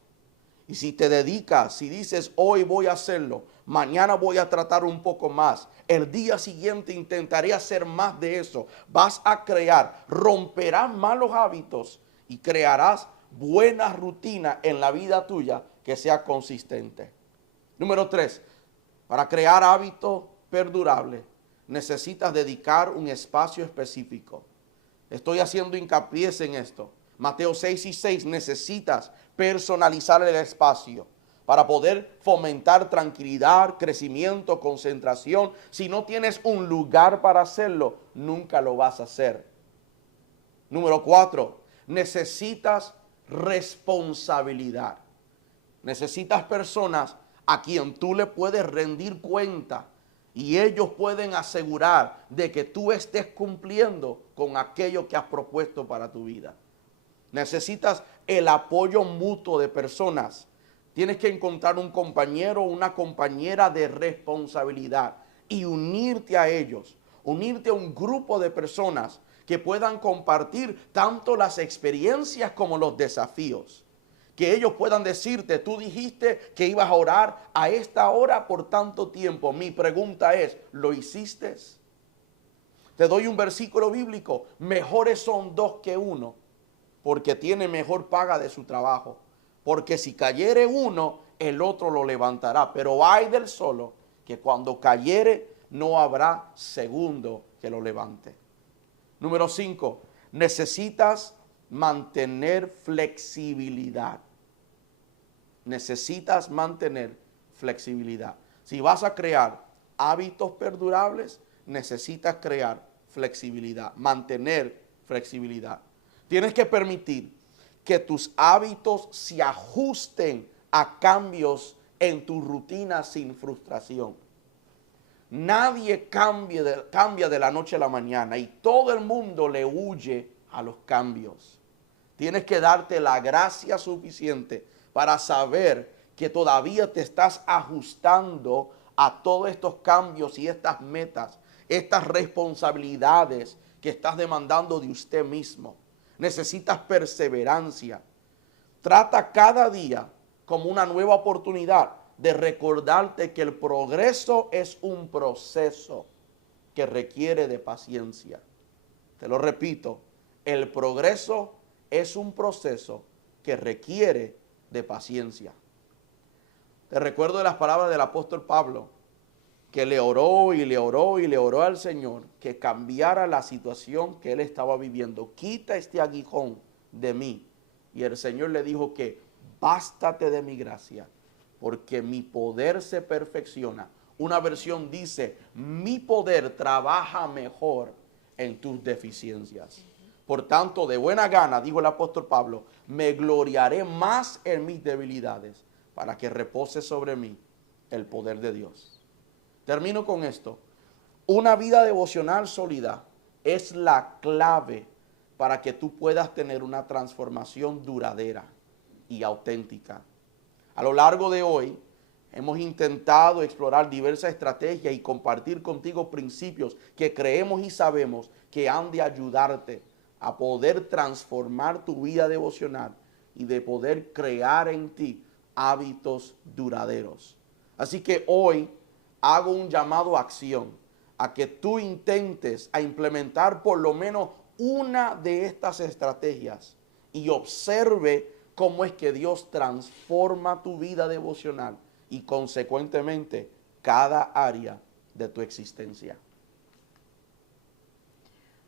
Y si te dedicas, si dices hoy voy a hacerlo Mañana voy a tratar un poco más. El día siguiente intentaré hacer más de eso. Vas a crear, romperás malos hábitos y crearás buenas rutinas en la vida tuya que sea consistente. Número 3, para crear hábitos perdurables, necesitas dedicar un espacio específico. Estoy haciendo hincapié en esto. Mateo 6:6, necesitas personalizar el espacio para poder fomentar tranquilidad, crecimiento, concentración. Si no tienes un lugar para hacerlo, nunca lo vas a hacer. Número 4, necesitas responsabilidad. Necesitas personas a quien tú le puedes rendir cuenta y ellos pueden asegurar de que tú estés cumpliendo con aquello que has propuesto para tu vida. Necesitas el apoyo mutuo de personas. Tienes que encontrar un compañero o una compañera de responsabilidad y unirte a ellos, unirte a un grupo de personas que puedan compartir tanto las experiencias como los desafíos. Que ellos puedan decirte, tú dijiste que ibas a orar a esta hora por tanto tiempo. Mi pregunta es, ¿lo hiciste? Te doy un versículo bíblico, mejores son dos que uno, porque tiene mejor paga de su trabajo. Porque si cayere uno, el otro lo levantará. Pero hay del solo, que cuando cayere, no habrá segundo que lo levante. Número 5, necesitas mantener flexibilidad. Necesitas mantener flexibilidad. Si vas a crear hábitos perdurables, necesitas crear flexibilidad, mantener flexibilidad. Tienes que permitir que tus hábitos se ajusten a cambios en tu rutina sin frustración. Nadie cambia de la noche a la mañana y todo el mundo le huye a los cambios. Tienes que darte la gracia suficiente para saber que todavía te estás ajustando a todos estos cambios y estas metas, estas responsabilidades que estás demandando de usted mismo. Necesitas perseverancia. Trata cada día como una nueva oportunidad de recordarte que el progreso es un proceso que requiere de paciencia. Te lo repito, el progreso es un proceso que requiere de paciencia. Te recuerdo de las palabras del apóstol Pablo, que le oró y le oró y le oró al Señor que cambiara la situación que él estaba viviendo. Quita este aguijón de mí. Y el Señor le dijo que bástate de mi gracia, porque mi poder se perfecciona. Una versión dice, mi poder trabaja mejor en tus deficiencias. Por tanto, de buena gana, dijo el apóstol Pablo, me gloriaré más en mis debilidades para que repose sobre mí el poder de Dios. Termino con esto. Una vida devocional sólida es la clave para que tú puedas tener una transformación duradera y auténtica. A lo largo de hoy hemos intentado explorar diversas estrategias y compartir contigo principios que creemos y sabemos que han de ayudarte a poder transformar tu vida devocional y de poder crear en ti hábitos duraderos. Así que hoy hago un llamado a acción, a que tú intentes a implementar por lo menos una de estas estrategias y observe cómo es que Dios transforma tu vida devocional y consecuentemente cada área de tu existencia.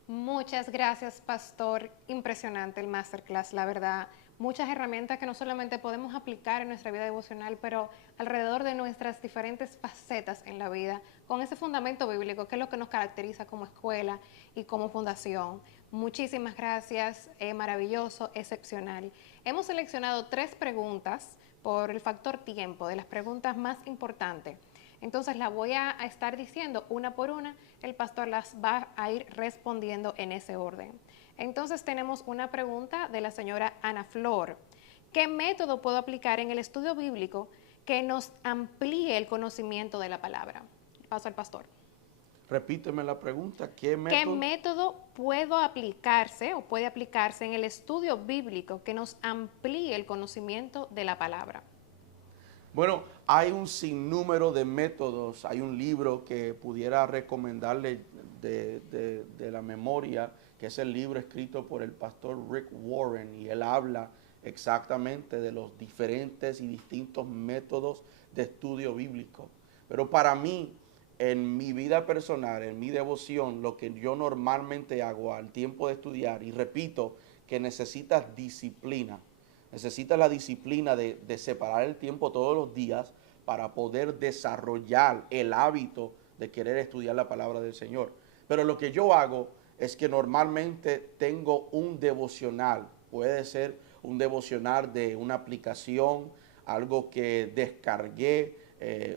Muchas gracias, pastor. Impresionante el masterclass, la verdad. Muchas herramientas que no solamente podemos aplicar en nuestra vida devocional, pero alrededor de nuestras diferentes facetas en la vida, con ese fundamento bíblico, que es lo que nos caracteriza como escuela y como fundación. Muchísimas gracias, maravilloso, excepcional. Hemos seleccionado 3 preguntas por el factor tiempo, de las preguntas más importantes. Entonces las voy a estar diciendo una por una, el pastor las va a ir respondiendo en ese orden. Entonces tenemos una pregunta de la señora Ana Flor. ¿Qué método puedo aplicar en el estudio bíblico que nos amplíe el conocimiento de la palabra? Paso al pastor. Repíteme la pregunta. ¿Qué método puedo aplicarse o puede aplicarse en el estudio bíblico que nos amplíe el conocimiento de la palabra? Bueno, hay un sinnúmero de métodos. Hay un libro que pudiera recomendarle de la memoria, que es el libro escrito por el pastor Rick Warren, y él habla exactamente de los diferentes y distintos métodos de estudio bíblico. Pero para mí, en mi vida personal, en mi devoción, lo que yo normalmente hago al tiempo de estudiar, y repito, que necesitas disciplina. Necesitas la disciplina de separar el tiempo todos los días para poder desarrollar el hábito de querer estudiar la palabra del Señor. Pero lo que yo hago es que normalmente tengo un devocional. Puede ser un devocional de una aplicación, algo que descargué,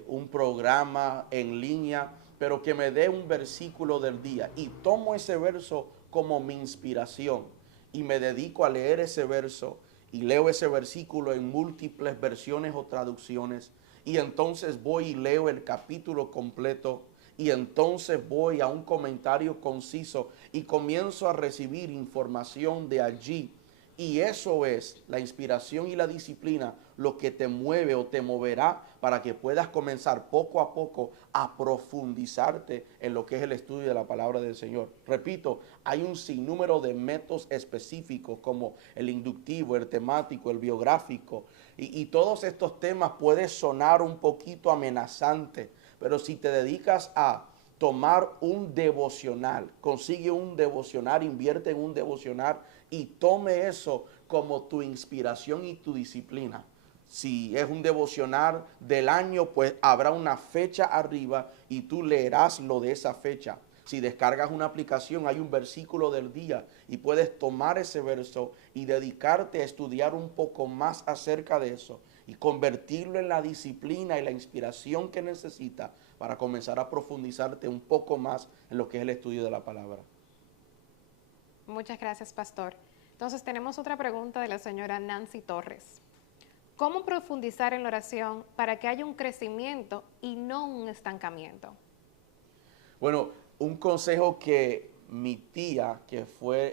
un programa en línea, pero que me dé un versículo del día. Y tomo ese verso como mi inspiración y me dedico a leer ese verso y leo ese versículo en múltiples versiones o traducciones, y entonces voy y leo el capítulo completo, y entonces voy a un comentario conciso y comienzo a recibir información de allí. Y eso es la inspiración y la disciplina, lo que te mueve o te moverá para que puedas comenzar poco a poco a profundizarte en lo que es el estudio de la palabra del Señor. Repito, hay un sinnúmero de métodos específicos como el inductivo, el temático, el biográfico, y todos estos temas pueden sonar un poquito amenazantes, pero si te dedicas a tomar un devocional, consigue un devocional, invierte en un devocional y tome eso como tu inspiración y tu disciplina. Si es un devocional del año, pues habrá una fecha arriba y tú leerás lo de esa fecha. Si descargas una aplicación, hay un versículo del día y puedes tomar ese verso y dedicarte a estudiar un poco más acerca de eso y convertirlo en la disciplina y la inspiración que necesitas para comenzar a profundizarte un poco más en lo que es el estudio de la palabra. Muchas gracias, pastor. Entonces tenemos otra pregunta de la señora Nancy Torres. ¿Cómo profundizar en la oración para que haya un crecimiento y no un estancamiento? Bueno, un consejo que mi tía,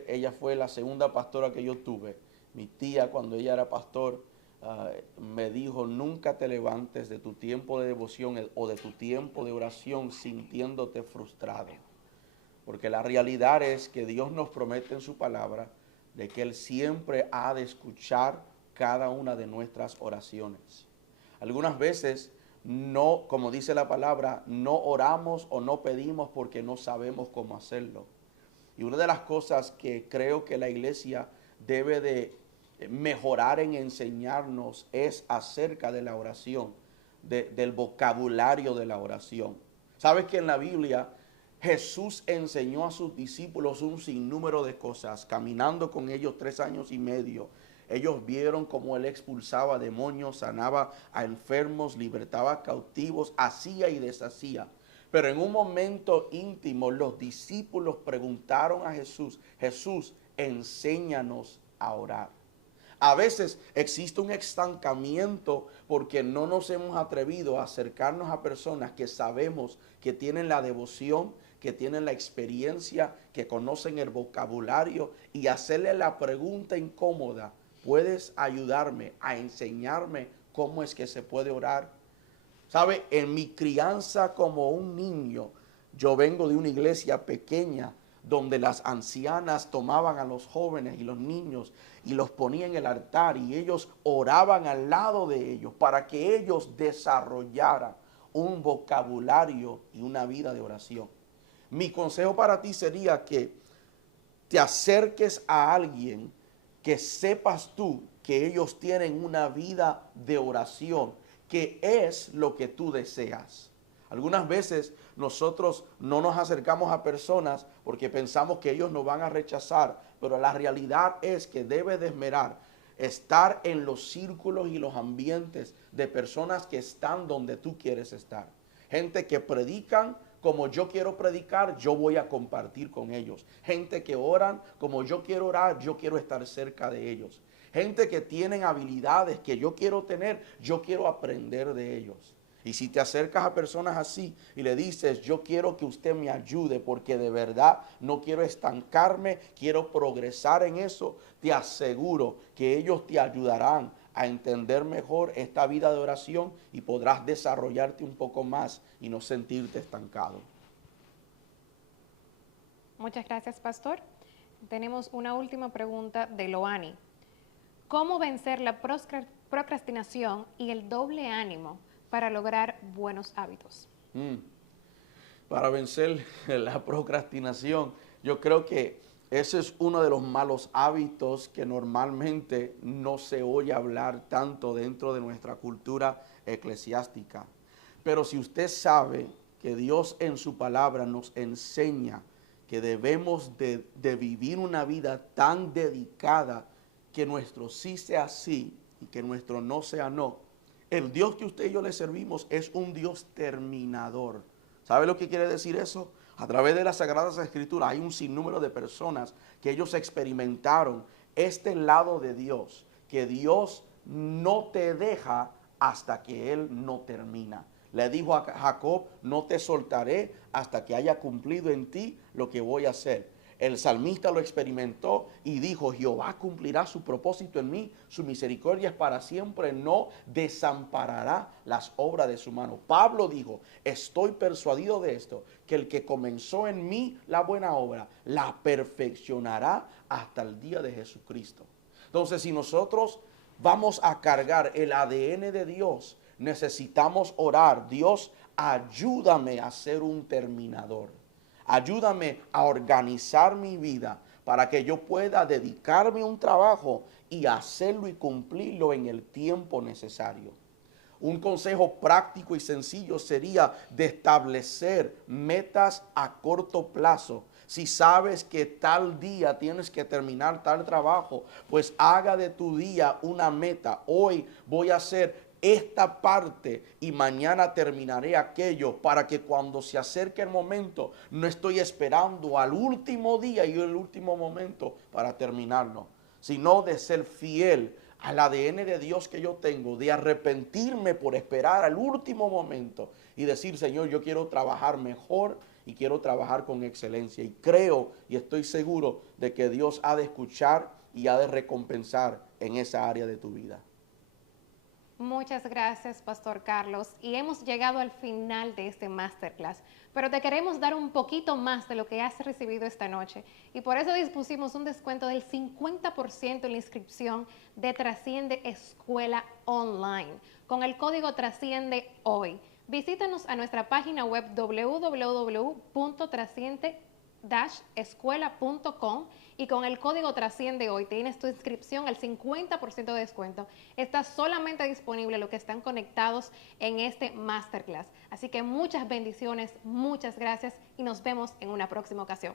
ella fue la segunda pastora que yo tuve, mi tía cuando ella era pastor, me dijo: nunca te levantes de tu tiempo de devoción o de tu tiempo de oración sintiéndote frustrado. Porque la realidad es que Dios nos promete en su palabra de que Él siempre ha de escuchar cada una de nuestras oraciones. Algunas veces no, como dice la palabra, no oramos o no pedimos porque no sabemos cómo hacerlo. Y una de las cosas que creo que la iglesia debe de mejorar en enseñarnos es acerca de la oración, del vocabulario de la oración. ¿Sabes que en la Biblia Jesús enseñó a sus discípulos un sinnúmero de cosas? Caminando con ellos 3 años y medio, ellos vieron cómo Él expulsaba demonios, sanaba a enfermos, libertaba cautivos, hacía y deshacía. Pero en un momento íntimo, los discípulos preguntaron a Jesús: Jesús, enséñanos a orar. A veces existe un estancamiento porque no nos hemos atrevido a acercarnos a personas que sabemos que tienen la devoción, que tienen la experiencia, que conocen el vocabulario, y hacerle la pregunta incómoda: ¿puedes ayudarme a enseñarme cómo es que se puede orar? ¿Sabe? En mi crianza como un niño, yo vengo de una iglesia pequeña donde las ancianas tomaban a los jóvenes y los niños y los ponían en el altar y ellos oraban al lado de ellos para que ellos desarrollaran un vocabulario y una vida de oración. Mi consejo para ti sería que te acerques a alguien que sepas tú que ellos tienen una vida de oración, que es lo que tú deseas. Algunas veces nosotros no nos acercamos a personas porque pensamos que ellos nos van a rechazar, pero la realidad es que debes de estar en los círculos y los ambientes de personas que están donde tú quieres estar. Gente que predican como yo quiero predicar, yo voy a compartir con ellos. Gente que oran como yo quiero orar, yo quiero estar cerca de ellos. Gente que tienen habilidades que yo quiero tener, yo quiero aprender de ellos. Y si te acercas a personas así y le dices: yo quiero que usted me ayude porque de verdad no quiero estancarme, quiero progresar en eso, te aseguro que ellos te ayudarán a entender mejor esta vida de oración y podrás desarrollarte un poco más y no sentirte estancado. Muchas gracias, pastor. Tenemos una última pregunta de Loani. ¿Cómo vencer la procrastinación y el doble ánimo para lograr buenos hábitos? Para vencer la procrastinación, yo creo que ese es uno de los malos hábitos que normalmente no se oye hablar tanto dentro de nuestra cultura eclesiástica. Pero si usted sabe que Dios en su palabra nos enseña que debemos de vivir una vida tan dedicada que nuestro sí sea sí y que nuestro no sea no. El Dios que usted y yo le servimos es un Dios terminador. ¿Sabe lo que quiere decir eso? A través de las Sagradas Escrituras hay un sinnúmero de personas que ellos experimentaron este lado de Dios, que Dios no te deja hasta que Él no termina. Le dijo a Jacob, no te soltaré hasta que haya cumplido en ti lo que voy a hacer. El salmista lo experimentó y dijo, Jehová cumplirá su propósito en mí, su misericordia es para siempre, no desamparará las obras de su mano. Pablo dijo, estoy persuadido de esto, que el que comenzó en mí la buena obra, la perfeccionará hasta el día de Jesucristo. Entonces, si nosotros vamos a cargar el ADN de Dios, necesitamos orar. Dios, ayúdame a ser un terminador. Ayúdame a organizar mi vida para que yo pueda dedicarme a un trabajo y hacerlo y cumplirlo en el tiempo necesario. Un consejo práctico y sencillo sería de establecer metas a corto plazo. Si sabes que tal día tienes que terminar tal trabajo, pues haga de tu día una meta. Hoy voy a hacer esta parte y mañana terminaré aquello, para que cuando se acerque el momento no estoy esperando al último día y el último momento para terminarlo, sino de ser fiel al ADN de Dios que yo tengo, de arrepentirme por esperar al último momento y decir, Señor, yo quiero trabajar mejor y quiero trabajar con excelencia. Y creo y estoy seguro de que Dios ha de escuchar y ha de recompensar en esa área de tu vida. Muchas gracias, Pastor Carlos. Y hemos llegado al final de este masterclass, pero te queremos dar un poquito más de lo que has recibido esta noche. Y por eso dispusimos un descuento del 50% en la inscripción de Trasciende Escuela Online, con el código Trasciende Hoy. Visítanos a nuestra página web www.trasciende-escuela.com y con el código Trasciende Hoy tienes tu inscripción al 50% de descuento. Está solamente disponible los que están conectados en este masterclass. Así que muchas bendiciones, muchas gracias y nos vemos en una próxima ocasión.